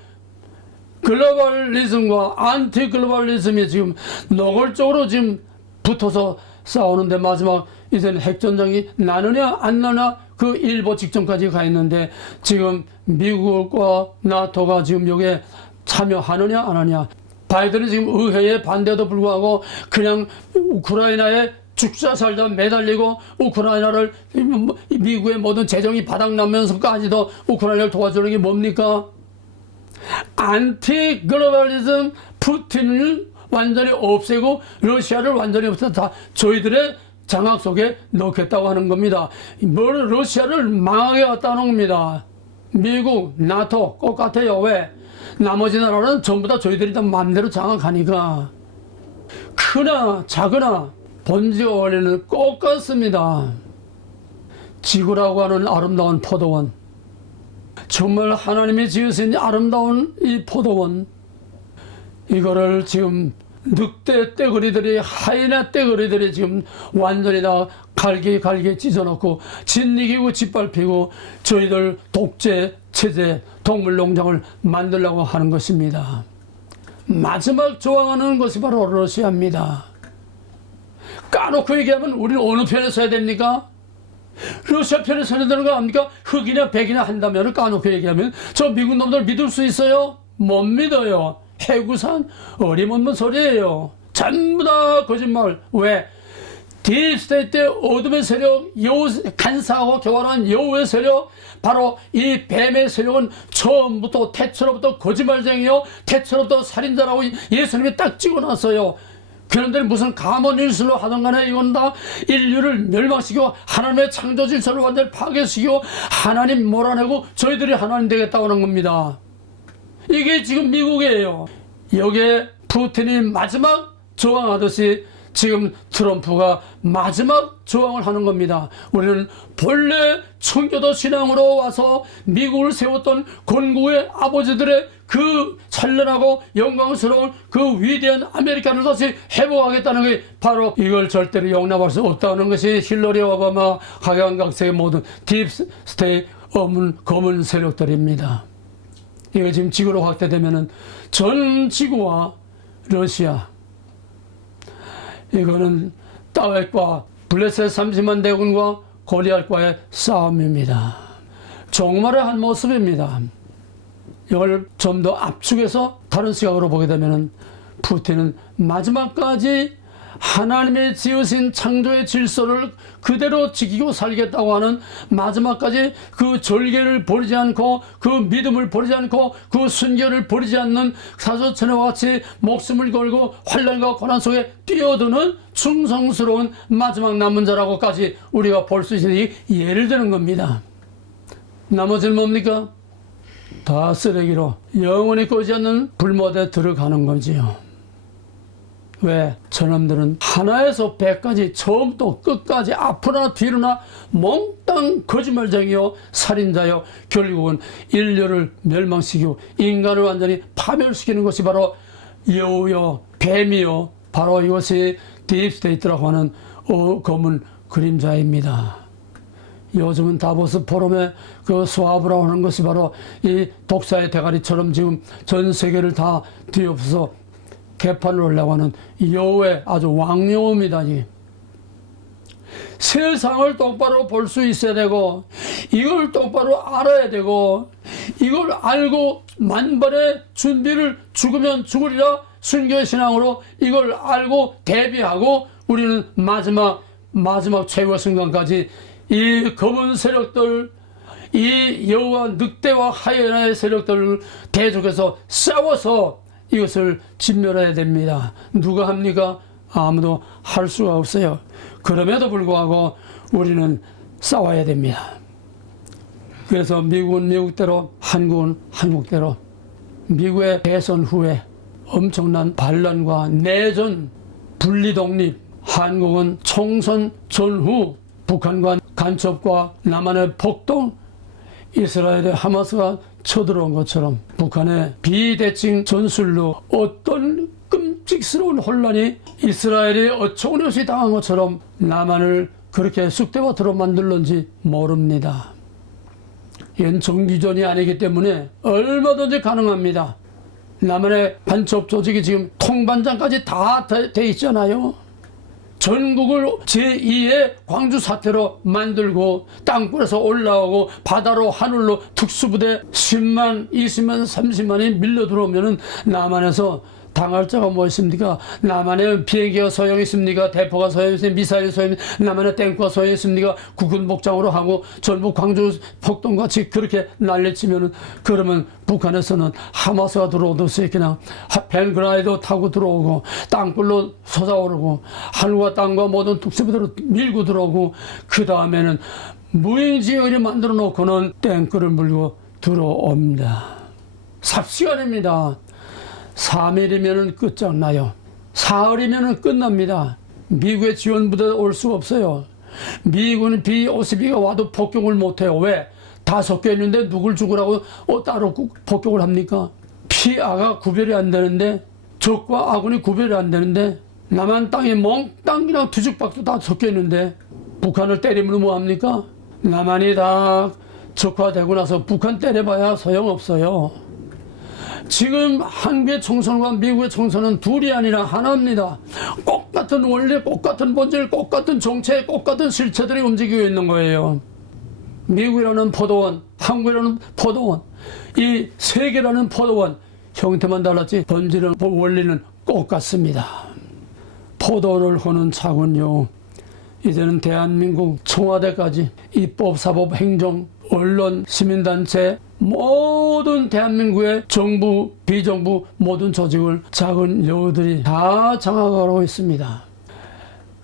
글로벌리즘과 안티 글로벌리즘이 지금 노골적으로 지금 붙어서 싸우는데 마지막 이제는 핵전쟁이 나느냐 안 나느냐 그 일보 직전까지 가 있는데 지금 미국과 나토가 지금 여기에 참여하느냐 안 하느냐. 바이든은 지금 의회에 반대도 불구하고 그냥 우크라이나에 죽자 살다 매달리고 우크라이나를 미국의 모든 재정이 바닥나면서까지도 우크라이나를 도와주는 게 뭡니까? 안티 글로벌리즘 푸틴을 완전히 없애고 러시아를 완전히 없애서 다 저희들의 장악 속에 넣겠다고 하는 겁니다. 뭘 러시아를 망하게 갖다 놓은 겁니다. 미국, 나토 똑같아요. 왜? 나머지 나라는 전부 다 저희들이 다 마음대로 장악하니까. 크나 작으나 본질과 원리는 똑같습니다. 지구라고 하는 아름다운 포도원, 정말 하나님이 지으신 아름다운 이 포도원, 이거를 지금 늑대 떼거리들이, 하이나 떼거리들이 지금 완전히 다 갈게 찢어놓고 진리기고 짓밟히고 저희들 독재 체제 동물농장을 만들려고 하는 것입니다. 마지막 저항하는 것이 바로 러시아입니다. 까놓고 얘기하면 우리는 어느 편에 서야 됩니까? 러시아 편에 서야 되는 거 아닙니까? 흑이나 백이나 한다면 까놓고 얘기하면 저 미국 놈들 믿을 수 있어요? 못 믿어요. 해구산 어림없는 소리예요. 전부 다 거짓말. 왜? 딥스테이트 어둠의 세력, 간사하고 교활한 여우의 세력, 바로 이 뱀의 세력은 처음부터 태초로부터 거짓말쟁이요, 태초로부터 살인자라고 예수님이 딱 찍어놨어요. 그런데 무슨 가문일술로 하던 간에 이건 다 인류를 멸망시키고 하나님의 창조 질서를 완전히 파괴시키고 하나님 몰아내고 저희들이 하나님 되겠다고 하는 겁니다. 이게 지금 미국이에요. 여기에 푸틴이 마지막 저항하듯이 지금 트럼프가 마지막 저항을 하는 겁니다. 우리는 본래 청교도 신앙으로 와서 미국을 세웠던 건국의 아버지들의 그 찬란하고 영광스러운 그 위대한 아메리카를 다시 회복하겠다는 게 바로 이걸 절대로 용납할 수 없다는 것이 힐러리 오바마 각양각색의 모든 딥스테이 검은 세력들입니다. 이게 지금 지구로 확대되면은 전 지구와 러시아, 이거는 따웩과 블레셋 30만 대군과 골리앗과의 싸움입니다. 종말의 한 모습입니다. 이걸 좀 더 압축해서 다른 시각으로 보게 되면 푸틴은 마지막까지 하나님의 지으신 창조의 질서를 그대로 지키고 살겠다고 하는, 마지막까지 그 절개를 버리지 않고 그 믿음을 버리지 않고 그 순결을 버리지 않는 사조천에와 같이 목숨을 걸고 환난과 고난 속에 뛰어드는 충성스러운 마지막 남은 자라고까지 우리가 볼 수 있으니 예를 드는 겁니다. 나머지는 뭡니까? 다 쓰레기로 영원히 꺼지지 않는 불못에 들어가는 거지요. 왜? 저놈들은 하나에서 백까지 처음부터 끝까지 앞으로나 뒤로나 몽땅 거짓말쟁이요, 살인자요, 결국은 인류를 멸망시키고 인간을 완전히 파멸시키는 것이 바로 여우요, 뱀이요, 바로 이것이 딥스테이트라고 하는 검은 그림자입니다. 요즘은 다보스 포럼에 그 수합이라고 하는 것이 바로 이 독사의 대가리처럼 지금 전 세계를 다 뒤엎어서 개판을 하려고 하는 여우의 아주 왕여우입니다. 세상을 똑바로 볼 수 있어야 되고, 이걸 똑바로 알아야 되고, 이걸 알고 만반의 준비를 죽으면 죽으리라 순교의 신앙으로 이걸 알고 대비하고 우리는 마지막 최후의 순간까지 이 검은 세력들, 이 여우와 늑대와 하이에나의 세력들을 대적해서 싸워서 이것을 진멸해야 됩니다. 누가 합니까? 아무도 할 수가 없어요. 그럼에도 불구하고 우리는 싸워야 됩니다. 그래서 미국은 미국대로, 한국은 한국대로, 미국의 대선 후에 엄청난 반란과 내전, 분리독립, 한국은 총선 전후 북한과 간첩과 남한의 폭동, 이스라엘의 하마스가 쳐들어온 것처럼 북한의 비대칭 전술로 어떤 끔찍스러운 혼란이 이스라엘이 어처구니없이 당한 것처럼 남한을 그렇게 쑥대밭으로 만들는지 모릅니다. 이건 정규전이 아니기 때문에 얼마든지 가능합니다. 남한의 간첩 조직이 지금 통반장까지 다 돼 있잖아요. 전국을 제2의 광주 사태로 만들고 땅굴에서 올라오고 바다로 하늘로 특수부대 10만, 20만, 30만이 밀려 들어오면은 남한에서 당할 자가 뭐 있습니까? 남한에 비행기가 소용이 있습니까? 대포가 소용이 있습니까? 미사일 소용이 있습니까? 남한에 탱크가 소용이 있습니까? 국군 복장으로 하고 전북 광주 폭동같이 그렇게 난리치면은 그러면 북한에서는 하마스가 들어오듯이 그냥 벨그라이드 타고 들어오고 땅굴로 솟아오르고 하늘과 땅과 모든 특수부대로 밀고 들어오고 그 다음에는 무인지역을 만들어 놓고는 탱크를 물고 들어옵니다. 삽시간입니다. 3일이면 끝장나요. 사흘이면 끝납니다. 미국의 지원부대 올 수가 없어요. 미국은 B-52가 와도 폭격을 못해요. 왜? 다 섞여 있는데 누굴 죽으라고 따로 폭격을 합니까? 피아가 구별이 안 되는데, 적과 아군이 구별이 안 되는데, 남한 땅에 몽땅 그냥 뒤죽박죽 다 섞여 있는데 북한을 때리면 뭐합니까? 남한이 다 적화되고 나서 북한 때려봐야 소용없어요. 지금 한국의 총선과 미국의 총선은 둘이 아니라 하나입니다. 똑같은 원리, 똑같은 본질, 똑같은 정책, 똑같은 실체들이 움직이고 있는 거예요. 미국이라는 포도원, 한국이라는 포도원, 이 세계라는 포도원, 형태만 달랐지 본질은, 원리는 똑같습니다. 포도원을 허는 차군요. 이제는 대한민국 청와대까지 입법, 사법, 행정, 언론, 시민단체 모든 대한민국의 정부, 비정부 모든 조직을 작은 여우들이 다 장악하고 있습니다.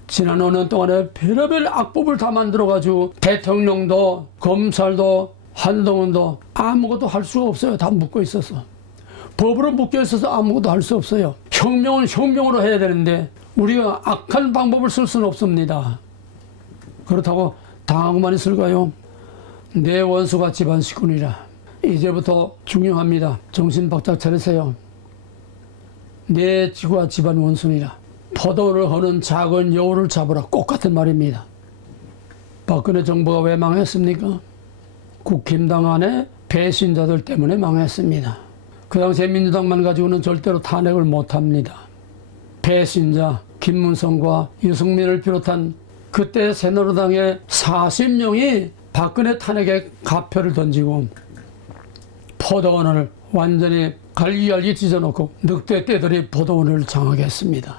지난 5년 동안에 별의별 악법을 다 만들어가지고 대통령도 검찰도 한동훈도 아무것도 할 수가 없어요. 다 묶어 있어서. 법으로 묶여 있어서 아무것도 할 수 없어요. 혁명은 혁명으로 해야 되는데 우리가 악한 방법을 쓸 수는 없습니다. 그렇다고 당하고만 있을까요? 내 원수가 집안 식구니라. 이제부터 중요합니다. 정신 바짝 차리세요. 내 지구와 집안 원수니라. 포도를 허는 작은 여우를 잡으라. 꼭 같은 말입니다. 박근혜 정부가 왜 망했습니까? 국힘당 안에 배신자들 때문에 망했습니다. 그 당시에 민주당만 가지고는 절대로 탄핵을 못합니다. 배신자 김문성과 유승민을 비롯한 그때 새누리당의 40명이 박근혜 탄핵에 가표를 던지고 포도원을 완전히 갈기갈기 찢어놓고 늑대 떼들이 포도원을 장악했습니다.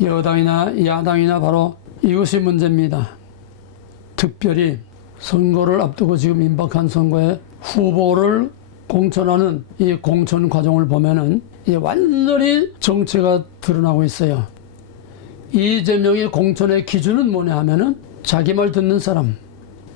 여당이나 야당이나 바로 이것이 문제입니다. 특별히 선거를 앞두고 지금 임박한 선거에 후보를 공천하는 이 공천 과정을 보면은 완전히 정체가 드러나고 있어요. 이재명의 공천의 기준은 뭐냐 하면은 자기 말 듣는 사람.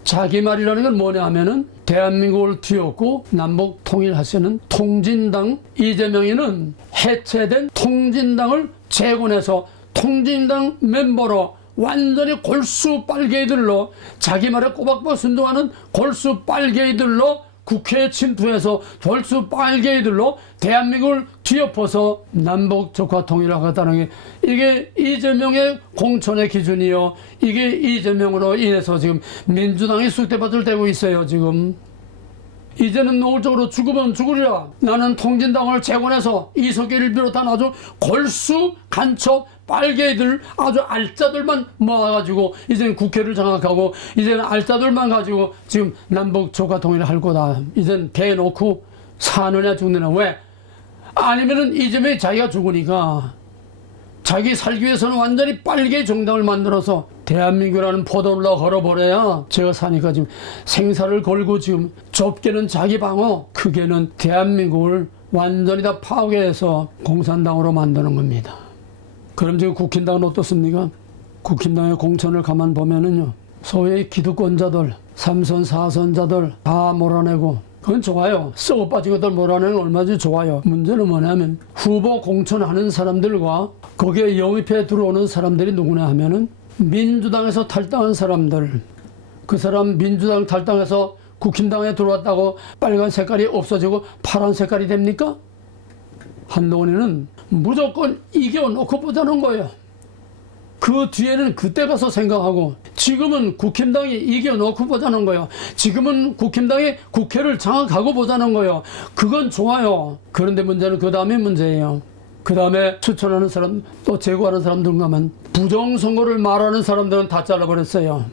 자기 말이라는 건 뭐냐 하면은 대한민국을 뒤엎고 남북 통일하시는 통진당 이재명이는 해체된 통진당을 재건해서 통진당 멤버로 완전히 골수 빨개이들로 자기 말에 꼬박꼬박 순종하는 골수 빨개이들로 국회에 침투해서 골수 빨개이들로 대한민국을 뒤엎어서 남북 적화 통일을 하겠다는 게 이게 이재명의 공천의 기준이요. 이게 이재명으로 인해서 지금 민주당이 쑥대밭을 대고 있어요. 지금. 이제는 노골적으로 죽으면 죽으리라. 나는 통진당을 재건해서 이석기를 비롯한 아주 골수 간첩 빨개이들 아주 알짜들만 모아가지고 이제는 국회를 장악하고 이제는 알짜들만 가지고 지금 남북 조카 통일을 할 거다. 이제는 대놓고 사느냐 죽느냐. 왜? 아니면은 이재명이 자기가 죽으니까 자기 살기 위해서는 완전히 빨개 정당을 만들어서 대한민국이라는 포도를 걸어버려야 제가 사니까 지금 생사를 걸고 지금 좁게는 자기 방어, 크게는 대한민국을 완전히 다 파괴해서 공산당으로 만드는 겁니다. 그럼 지금 국힘당은 어떻습니까? 국힘당의 공천을 가만 보면은요, 소위 기득권자들, 3선, 4선자들 다 몰아내고, 그건 좋아요. 썩어 빠진 것들 몰아내는 건 얼마든지 좋아요. 문제는 뭐냐면 후보 공천하는 사람들과 거기에 영입해 들어오는 사람들이 누구냐 하면은 민주당에서 탈당한 사람들. 그 사람 민주당 탈당해서 국힘당에 들어왔다고 빨간 색깔이 없어지고 파란 색깔이 됩니까? 한동훈이는 무조건 이겨놓고 보자는 거예요. 그 뒤에는 그때 가서 생각하고, 지금은 국힘당이 이겨놓고 보자는 거예요. 지금은 국힘당이 국회를 장악하고 보자는 거예요. 그건 좋아요. 그런데 문제는 그 다음에 문제예요. 그 다음에 추천하는 사람, 또 제거하는 사람들 가면 부정선거를 말하는 사람들은 다 잘라버렸어요.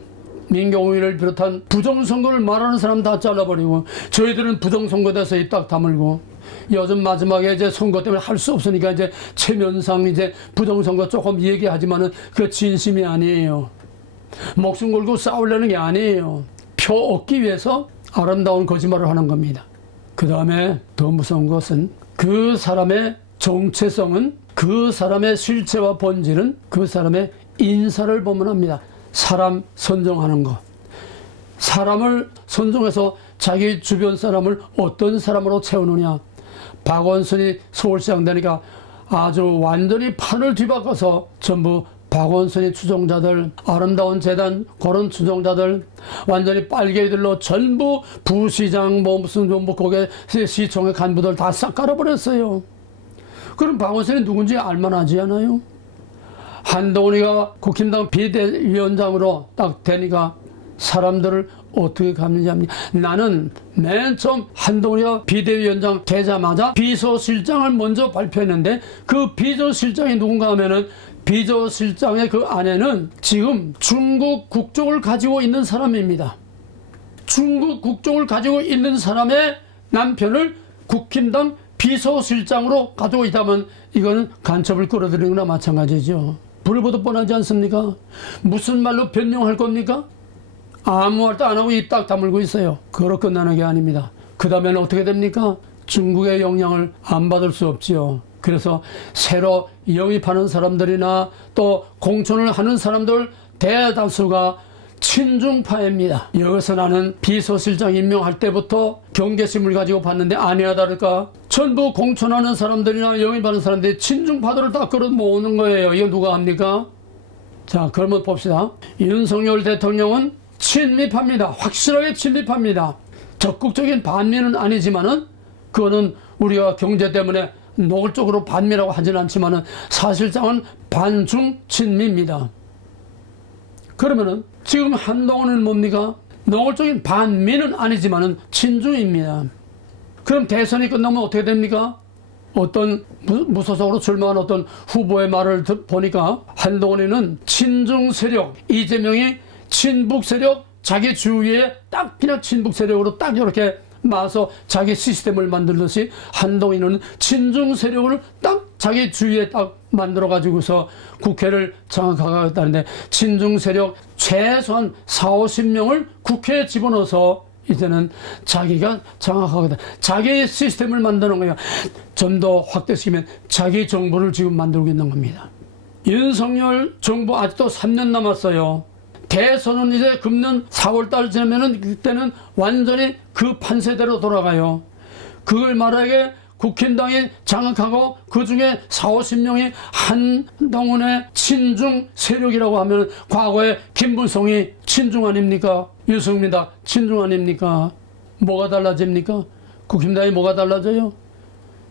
민경우를 비롯한 부정선거를 말하는 사람 다 잘라버리고, 저희들은 부정선거에 대해서 입 딱 다물고, 요즘 마지막에 이제 선거 때문에 할 수 없으니까 이제 체면상 이제 부정선거 조금 얘기하지만은 그 진심이 아니에요. 목숨 걸고 싸우려는 게 아니에요. 표 얻기 위해서 아름다운 거짓말을 하는 겁니다. 그 다음에 더 무서운 것은 그 사람의 정체성은, 그 사람의 실체와 본질은 그 사람의 인사를 보면 합니다. 사람 선정하는 거. 사람을 선정해서 자기 주변 사람을 어떤 사람으로 채우느냐. 박원순이 서울시장 되니까 아주 완전히 판을 뒤바꿔서 전부 박원순이 추종자들, 아름다운 재단 그런 추종자들, 완전히 빨개들로 전부 부시장 뭐 무슨 뭐 거기에 시청의 간부들 다 싹 깔아버렸어요. 그럼 박원순이 누군지 알만하지 않아요? 한동훈이가 국힘당 비대위원장으로 딱 되니까 사람들을 어떻게 감리합니까? 나는 맨 처음 한동훈이가 비대위원장 되자마자 비서실장을 먼저 발표했는데, 그 비서실장이 누군가 하면은 비서실장의 그 아내는 지금 중국 국적을 가지고 있는 사람입니다. 중국 국적을 가지고 있는 사람의 남편을 국힘당 비서실장으로 가지고 있다면 이거는 간첩을 끌어들이는 거나 마찬가지죠. 불을 보듯 뻔하지 않습니까? 무슨 말로 변명할 겁니까? 아무 말도 안 하고 입 딱 다물고 있어요. 그걸로 끝나는 게 아닙니다. 그 다음에는 어떻게 됩니까? 중국의 영향을 안 받을 수 없지요. 그래서 새로 영입하는 사람들이나 또 공천을 하는 사람들 대다수가 친중파입니다. 여기서 나는 비서실장 임명할 때부터 경계심을 가지고 봤는데 아니나 다를까 전부 공천하는 사람들이나 영입하는 사람들이 친중파들을 다 끌어 모으는 거예요. 이거 누가 합니까? 자, 그러면 봅시다. 윤석열 대통령은 친미파입니다. 확실하게 친미파입니다. 적극적인 반미는 아니지만은 그거는 우리가 경제 때문에 노골적으로 반미라고 하지는 않지만은 사실상은 반중 친미입니다. 그러면은 지금 한동훈은 뭡니까? 노골적인 반미는 아니지만은 친중입니다. 그럼 대선이 끝나면 어떻게 됩니까? 어떤 무소속으로 출마한 어떤 후보의 말을 보니까 한동훈이는 친중 세력, 이재명이 친북 세력, 자기 주위에 딱 그냥 친북 세력으로 딱 이렇게 마서 자기 시스템을 만들듯이 한동훈은 친중 세력을 딱 자기 주위에 딱 만들어 가지고서 국회를 장악하겠다는데, 친중 세력 최소한 40~50명을 국회에 집어넣어서 이제는 자기가 장악하겠다. 자기 시스템을 만드는 거예요. 좀 더 확대시키면 자기 정부를 지금 만들고 있는 겁니다. 윤석열 정부 아직도 3년 남았어요. 대선은 이제 금년 4월달 지나면은 그때는 완전히 그 판세대로 돌아가요. 그걸 말하게 국힘당이 장악하고 그 중에 40~50명이 한동훈의 친중 세력이라고 하면 과거에 김문성이 친중 아닙니까? 유승민다 친중 아닙니까? 뭐가 달라집니까? 국힘당이 뭐가 달라져요?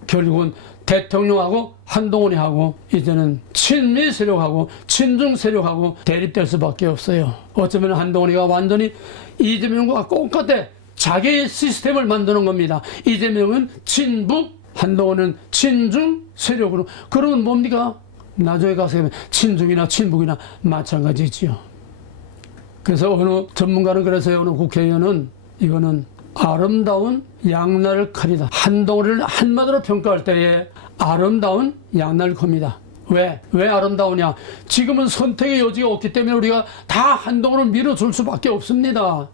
결국은 대통령하고 한동훈이 하고 이제는 친미 세력하고 친중 세력하고 대립될 수밖에 없어요. 어쩌면 한동훈이가 완전히 이재명과 똑같아 자기 시스템을 만드는 겁니다. 이재명은 친북, 한동훈은 친중 세력으로. 그러면 뭡니까? 나중에 가서 친중이나 친북이나 마찬가지지요. 그래서 어느 전문가는 그래서요, 어느 국회의원은 이거는 아름다운 양날 칼이다. 한동훈을 한마디로 평가할 때에 아름다운 양날 칼입니다. 왜 아름다우냐? 지금은 선택의 여지가 없기 때문에 우리가 다 한동훈을 밀어줄 수밖에 없습니다.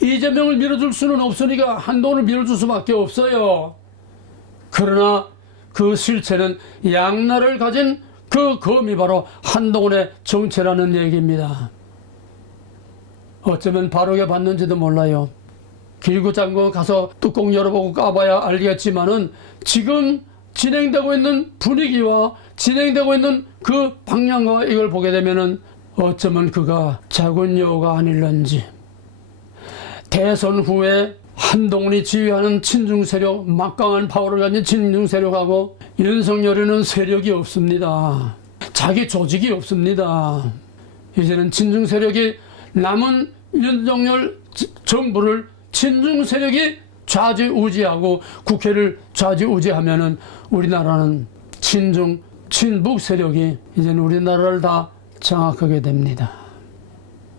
이재명을 밀어줄 수는 없으니까 한동훈을 밀어줄 수밖에 없어요. 그러나 그 실체는 양날을 가진 그 검이 바로 한동훈의 정체라는 얘기입니다. 어쩌면 바르게 봤는지도 몰라요. 길고 짠거 가서 뚜껑 열어보고 까봐야 알겠지만은 지금 진행되고 있는 분위기와 진행되고 있는 그 방향과 이걸 보게 되면은 어쩌면 그가 작은 여우가 아닐런지. 대선 후에 한동훈이 지휘하는 친중 세력, 막강한 파워를 가진 친중 세력하고 윤석열에는 세력이 없습니다. 자기 조직이 없습니다. 이제는 친중 세력이 남은 윤석열 정부를 친중 세력이 좌지우지하고 국회를 좌지우지하면은 우리나라는 친중, 친북 세력이 이제는 우리나라를 다 장악하게 됩니다.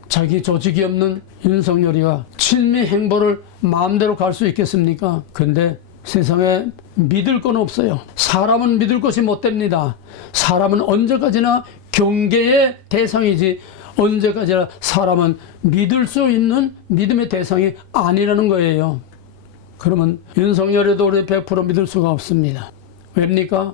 자기 조직이 없는 윤석열이가 친미 행보를 마음대로 갈 수 있겠습니까? 근데 세상에 믿을 건 없어요. 사람은 믿을 것이 못 됩니다. 사람은 언제까지나 경계의 대상이지 언제까지나 사람은 믿을 수 있는 믿음의 대상이 아니라는 거예요. 그러면 윤석열에도 우리 100% 믿을 수가 없습니다. 왜입니까?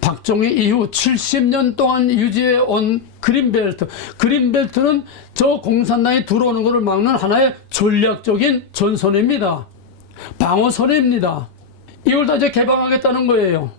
박정희 이후 70년 동안 유지해 온 그린벨트. 그린벨트는 저 공산당이 들어오는 것을 막는 하나의 전략적인 전선입니다. 방어선입니다. 이걸 다 이제 개방하겠다는 거예요.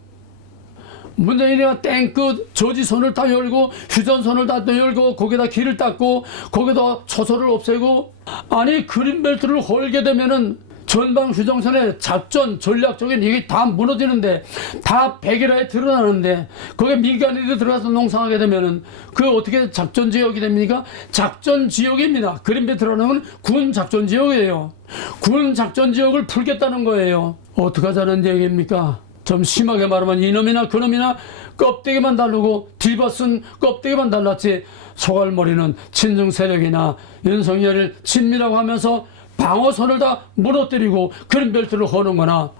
문재인이가 탱크 저지선을 다 열고 휴전선을 다 열고 거기다 길을 닦고 거기다 초소를 없애고, 아니 그린벨트를 헐게 되면은 전방 휴전선의 작전 전략적인 이게 다 무너지는데, 다 백일화에 드러나는데 거기에 민간인들이 들어가서 농성하게 되면은 그 어떻게 작전 지역이 됩니까? 작전 지역입니다. 그린벨트라는 건 군 작전 지역이에요. 군 작전 지역을 풀겠다는 거예요. 어떻게 하자는 얘기입니까? 좀 심하게 말하면 이놈이나 그놈이나 껍데기만 다르고 뒤벗은 껍데기만 달랐지, 소갈머리는 친중 세력이나 윤석열을 친미라고 하면서 방어선을 다 무너뜨리고 그린벨트를 허는 거나,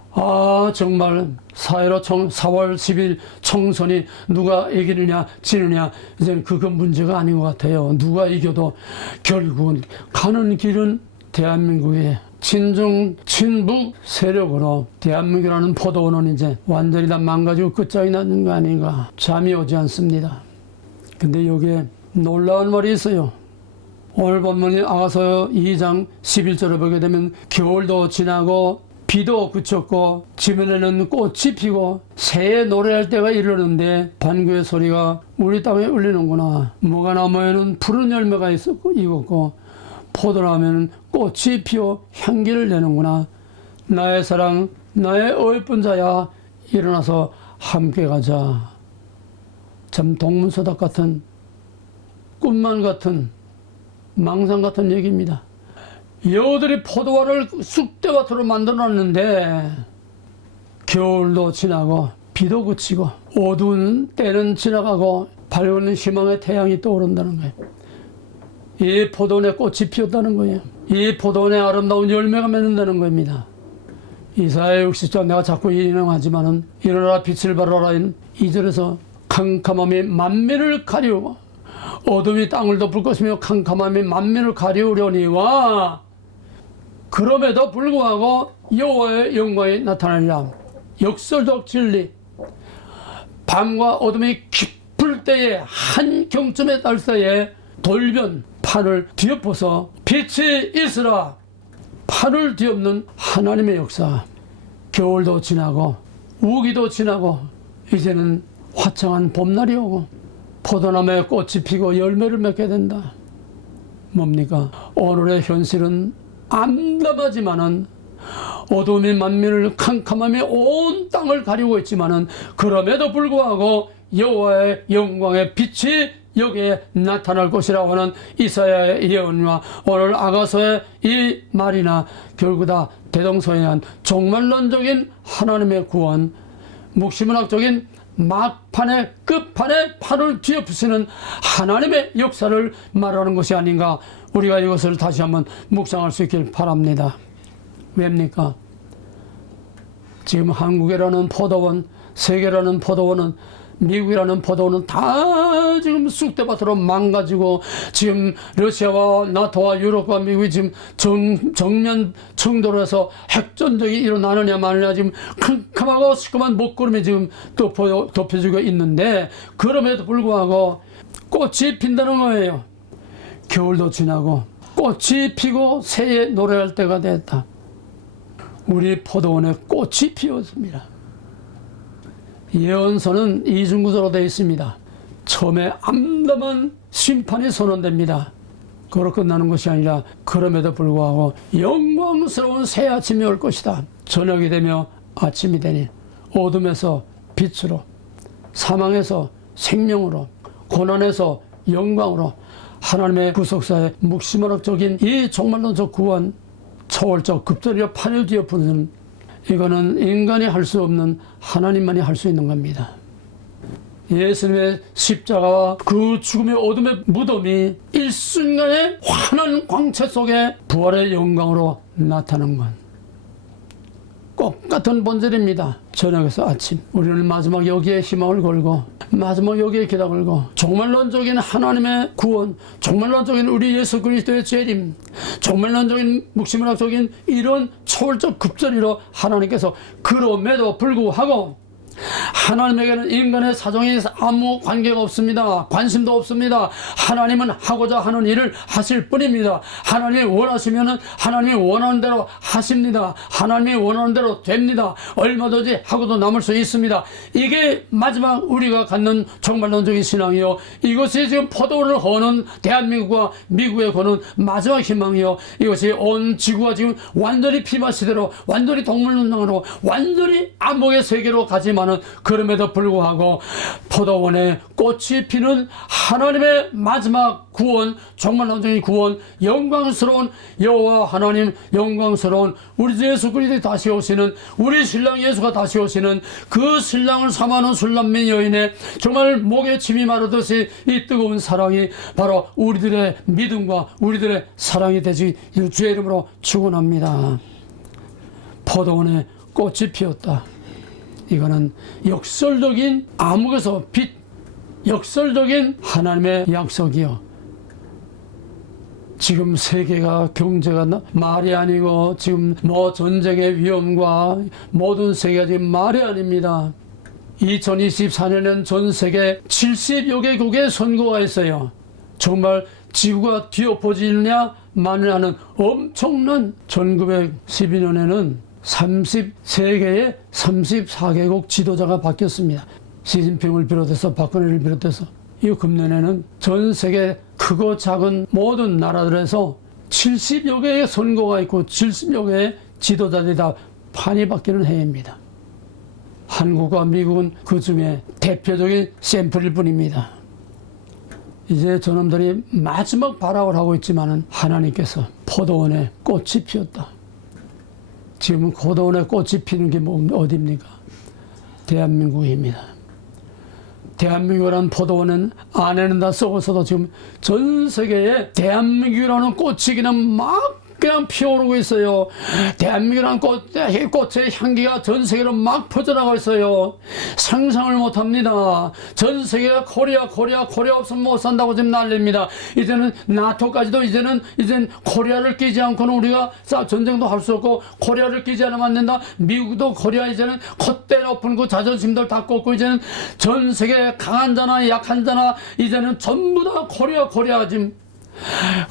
정말 4월 10일 총선이 누가 이기느냐 지느냐 이제는 그거 문제가 아닌 것 같아요. 누가 이겨도 결국은 가는 길은 대한민국의 친중 친북 세력으로 대한민국이라는 포도원은 이제 완전히 다 망가지고 끝장이 나는 거 아닌가, 잠이 오지 않습니다. 근데 여기에 놀라운 말이 있어요. 오늘 본문이 아가서 2장 11절을 보게 되면 겨울도 지나고 비도 그쳤고 지면에는 꽃이 피고 새에 노래할 때가 이르는데 반구의 소리가 우리 땅에 울리는구나. 무화과나무에는 푸른 열매가 익었고 포도나무에는 꽃이 피어 향기를 내는구나. 나의 사랑 나의 어여쁜 자야 일어나서 함께 가자. 참 동문서답 같은, 꿈만 같은, 망상 같은 얘기입니다. 여우들이 포도원을 쑥대밭으로 만들어놨는데 겨울도 지나고 비도 그치고 어두운 때는 지나가고 밝은 희망의 태양이 떠오른다는 거예요. 이 포도원에 꽃이 피었다는 거예요. 이 포도원에 아름다운 열매가 맺는다는 겁니다. 이사야 60장 내가 자꾸 인용하지만은 일어나라 빛을 발하라 2절에서 캄캄함이 만민을 가리우고 어둠이 땅을 덮을 것이며 캄캄함이 만민을 가리우려니와 그럼에도 불구하고 여호와의 영광이 나타나리라. 역설적 진리. 밤과 어둠이 깊을 때에 한 경점에 달 때에 돌변 판을 뒤엎어서 빛이 있으라. 판을 뒤엎는 하나님의 역사. 겨울도 지나고 우기도 지나고 이제는 화창한 봄날이 오고 포도나무에 꽃이 피고 열매를 맺게 된다. 뭡니까? 오늘의 현실은 암담하지만은 어둠이 만민을 캄캄함이 온 땅을 가리고 있지만은 그럼에도 불구하고 여호와의 영광의 빛이 여기에 나타날 것이라고 하는 이사야의 예언과 오늘 아가서의 이 말이나 결국 다 대동소이한 종말론적인 하나님의 구원, 묵시문학적인 막판의 끝판에 판을 뒤엎으시는 하나님의 역사를 말하는 것이 아닌가, 우리가 이것을 다시 한번 묵상할 수 있길 바랍니다. 왜입니까? 지금 한국이라는 포도원, 세계라는 포도원은, 미국이라는 포도원은 다 지금 쑥대밭으로 망가지고 지금 러시아와 나토와 유럽과 미국이 지금 정면 충돌을 해서 핵전쟁이 일어나느냐 마느냐 지금 캄캄하고 시커먼 먹구름이 지금 덮여지고 있는데 그럼에도 불구하고 꽃이 핀다는 거예요. 겨울도 지나고 꽃이 피고 새해 노래할 때가 됐다. 우리 포도원에 꽃이 피었습니다. 예언서는 이중구조로 되어 있습니다. 처음에 암담한 심판이 선언됩니다. 그로 끝나는 것이 아니라 그럼에도 불구하고 영광스러운 새 아침이 올 것이다. 저녁이 되며 아침이 되니 어둠에서 빛으로, 사망에서 생명으로, 고난에서 영광으로 하나님의 구속사의 묵시문학적인 이 종말론적 구원, 초월적 급전이와 판을 뒤엎는, 이거는 인간이 할 수 없는 하나님만이 할 수 있는 겁니다. 예수님의 십자가와 그 죽음의 어둠의 무덤이 일순간에 환한 광채 속에 부활의 영광으로 나타난 건 똑같은 본질입니다. 저녁에서 아침 우리는 마지막 여기에 희망을 걸고 마지막 여기에 기다 걸고 종말론적인 하나님의 구원, 종말론적인 우리 예수 그리스도의 재림, 종말론적인 묵시문학적인 이런 초월적 급전이로 하나님께서 그럼에도 불구하고 하나님에게는 인간의 사정이 아무 관계가 없습니다. 관심도 없습니다. 하나님은 하고자 하는 일을 하실 뿐입니다. 하나님이 원하시면은 하나님이 원하는 대로 하십니다. 하나님이 원하는 대로 됩니다. 얼마든지 하고도 남을 수 있습니다. 이게 마지막 우리가 갖는 종말론적인 신앙이요, 이것이 지금 포도원을 거는 대한민국과 미국에 거는 마지막 희망이요, 이것이 온 지구가 지금 완전히 피마시대로 완전히 동물론상으로 완전히 암흑의 세계로 가지만은 그럼에도 불구하고 포도원에 꽃이 피는 하나님의 마지막 구원, 종말론적인 구원, 영광스러운 여호와 하나님, 영광스러운 우리 주 예수 그리스도 다시 오시는 우리 신랑 예수가 다시 오시는 그 신랑을 삼하는 술람민 여인의 정말 목에 침이 마르듯이 이 뜨거운 사랑이 바로 우리들의 믿음과 우리들의 사랑이 되지 주의 이름으로 축원합니다. 포도원에 꽃이 피었다. 이거는 역설적인 암흑에서 빛, 역설적인 하나님의 약속이요. 지금 세계가 경제가 말이 아니고 지금 뭐 전쟁의 위험과 모든 세계가 지금 말이 아닙니다. 2024년에는 전 세계 70여 개국의 선거가 있어요. 정말 지구가 뒤엎어지느냐 마느냐는 엄청난 1912년에는 33개의 34개국 지도자가 바뀌었습니다. 시진핑을 비롯해서 박근혜를 비롯해서 이 금년에는 전 세계 크고 작은 모든 나라들에서 70여 개의 선거가 있고 70여 개의 지도자들이 다 판이 바뀌는 해입니다. 한국과 미국은 그 중에 대표적인 샘플일 뿐입니다. 이제 저놈들이 마지막 발악을 하고 있지만은 하나님께서 포도원에 꽃이 피었다. 지금 포도원에 꽃이 피는 게 어디입니까? 대한민국입니다. 대한민국이라는 포도원은 안에는 다 썩어서도 지금 전 세계에 대한민국이라는 꽃이 그냥 피어오르고 있어요. 대한민국이라는 꽃의 향기가 전 세계로 막 퍼져나가고 있어요. 상상을 못합니다. 전 세계가 코리아 없으면 못 산다고 지금 난립니다. 이제는 나토까지도 이제는 코리아를 끼지 않고는 우리가 전쟁도 할 수 없고 코리아를 끼지 않으면 안 된다. 미국도 코리아 이제는 콧대 높은 그 자존심들 다 꺾고 이제는 전 세계 강한 자나 약한 자나 이제는 전부 다 코리아 지금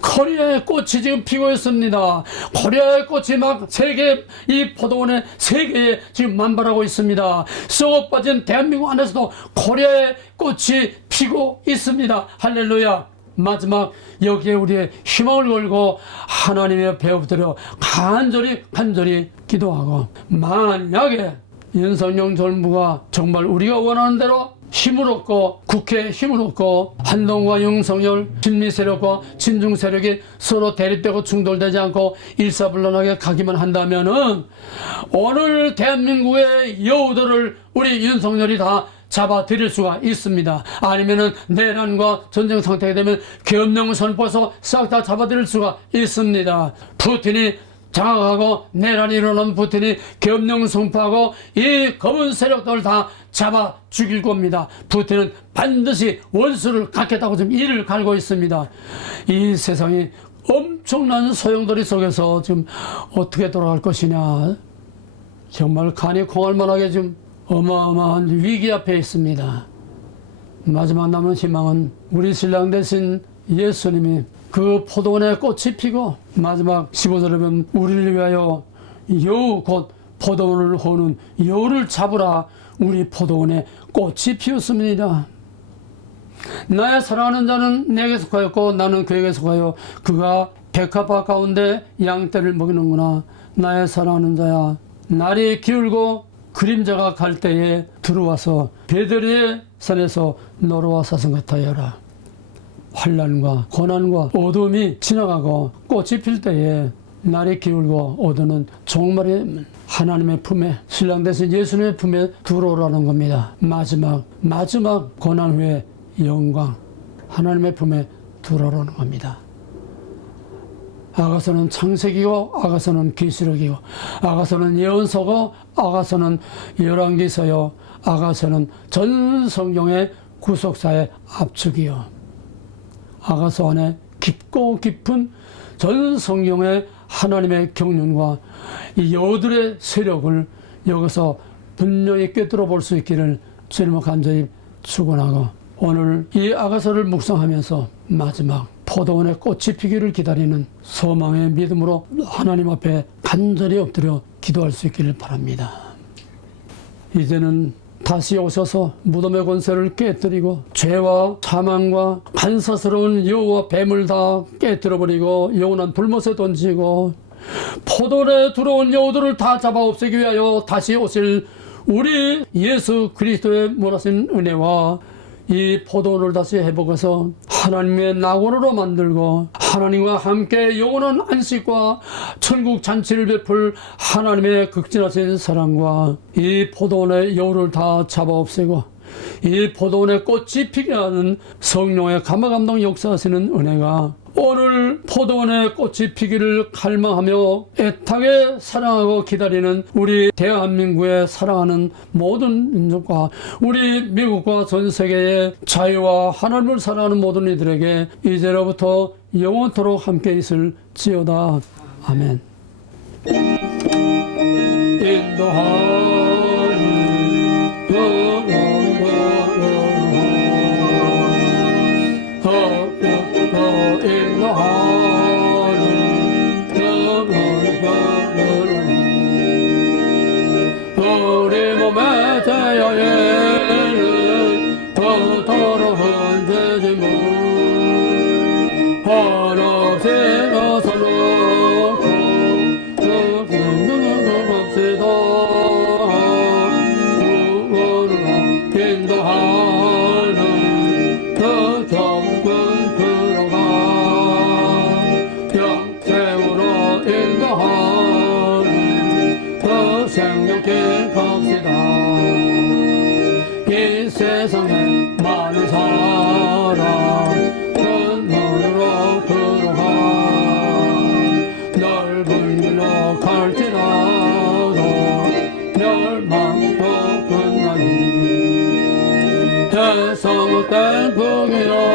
코리아의 꽃이 지금 피고 있습니다. 코리아의 꽃이 막 세계 이 포도원의 세계에 지금 만발하고 있습니다. 썩어 빠진 대한민국 안에서도 코리아의 꽃이 피고 있습니다. 할렐루야. 마지막 여기에 우리의 희망을 걸고 하나님의 옆에 엎드려 간절히 기도하고, 만약에 윤석열 정부가 정말 우리가 원하는 대로 힘을 얻고 국회에 힘을 얻고 한동훈과 윤석열 친미 세력과 친중 세력이 서로 대립되고 충돌되지 않고 일사불란하게 가기만 한다면은 오늘 대한민국의 여우들을 우리 윤석열이 다 잡아들일 수가 있습니다. 아니면은 내란과 전쟁 상태가 되면 계엄령을 선포해서 싹 다 잡아들일 수가 있습니다. 푸틴이 장악하고 내란이 일어나면 푸틴이 계엄령 선포하고 이 검은 세력들을 다 잡아 죽일 겁니다. 푸틴은 반드시 원수를 갖겠다고 지금 이를 갈고 있습니다. 이 세상이 엄청난 소용돌이 속에서 지금 어떻게 돌아갈 것이냐, 정말 간이 콩할 만하게 지금 어마어마한 위기 앞에 있습니다. 마지막 남은 희망은 우리 신랑 대신 예수님이 그 포도원에 꽃이 피고 마지막 15절에 보면 우리를 위하여 여우 곧 포도원을 호는 여우를 잡으라. 우리 포도원에 꽃이 피었습니다. 나의 사랑하는 자는 내게 속하였고 나는 그에게 속하여 그가 백합화 가운데 양떼를 먹이는구나. 나의 사랑하는 자야, 날이 기울고 그림자가 갈 때에 들어와서 베들레 산에서 너로와 사슴 같아여라. 환난과 고난과 어둠이 지나가고 꽃이 필 때에 날이 기울고 오더는 종말의 하나님의 품에, 신랑 대신 예수님의 품에 들어오라는 겁니다. 마지막 고난 후에 영광, 하나님의 품에 들어오라는 겁니다. 아가서는 창세기고 아가서는 계시록이고 아가서는 예언서고 아가서는 열왕기서요 아가서는 전 성경의 구속사의 압축이요 아가서 안에 깊고 깊은 전 성경의 하나님의 경륜과 이 여우들의 세력을 여기서 분명히 꿰뚫어 볼 수 있기를 주님을 간절히 축원하고 오늘 이 아가서를 묵상하면서 마지막 포도원의 꽃이 피기를 기다리는 소망의 믿음으로 하나님 앞에 간절히 엎드려 기도할 수 있기를 바랍니다. 이제는 다시 오셔서 무덤의 권세를 깨뜨리고 죄와 사망과 간사스러운 여우와 뱀을 다 깨뜨려버리고 영원한 불못에 던지고 포도원에 들어온 여우들을 다 잡아 없애기 위하여 다시 오실 우리 예수 그리스도의 무한하신 은혜와 이 포도원을 다시 회복해서 하나님의 낙원으로 만들고 하나님과 함께 영원한 안식과 천국 잔치를 베풀 하나님의 극진하신 사랑과 이 포도원의 여우를 다 잡아 없애고 이 포도원의 꽃이 피게 하는 성령의 감화감동 역사하시는 은혜가 오늘 포도원의 꽃이 피기를 갈망하며 애타게 사랑하고 기다리는 우리 대한민국의 사랑하는 모든 민족과 우리 미국과 전 세계의 자유와 하나님을 사랑하는 모든 이들에게 이제로부터 영원토록 함께 있을지어다. 아멘. 우리 몸의 죄야에는 도토록 흔들지 물 한없이 어서 놓고 봅시다 구원으로 인도하는 그 정권 들어가 영생으로 인도하는 그 생명길 갑시다. 이 세상에 많은 사람 큰 문으로 들어가 넓은 길로 갈지라도 멸망도 끝나니 해성된 북이여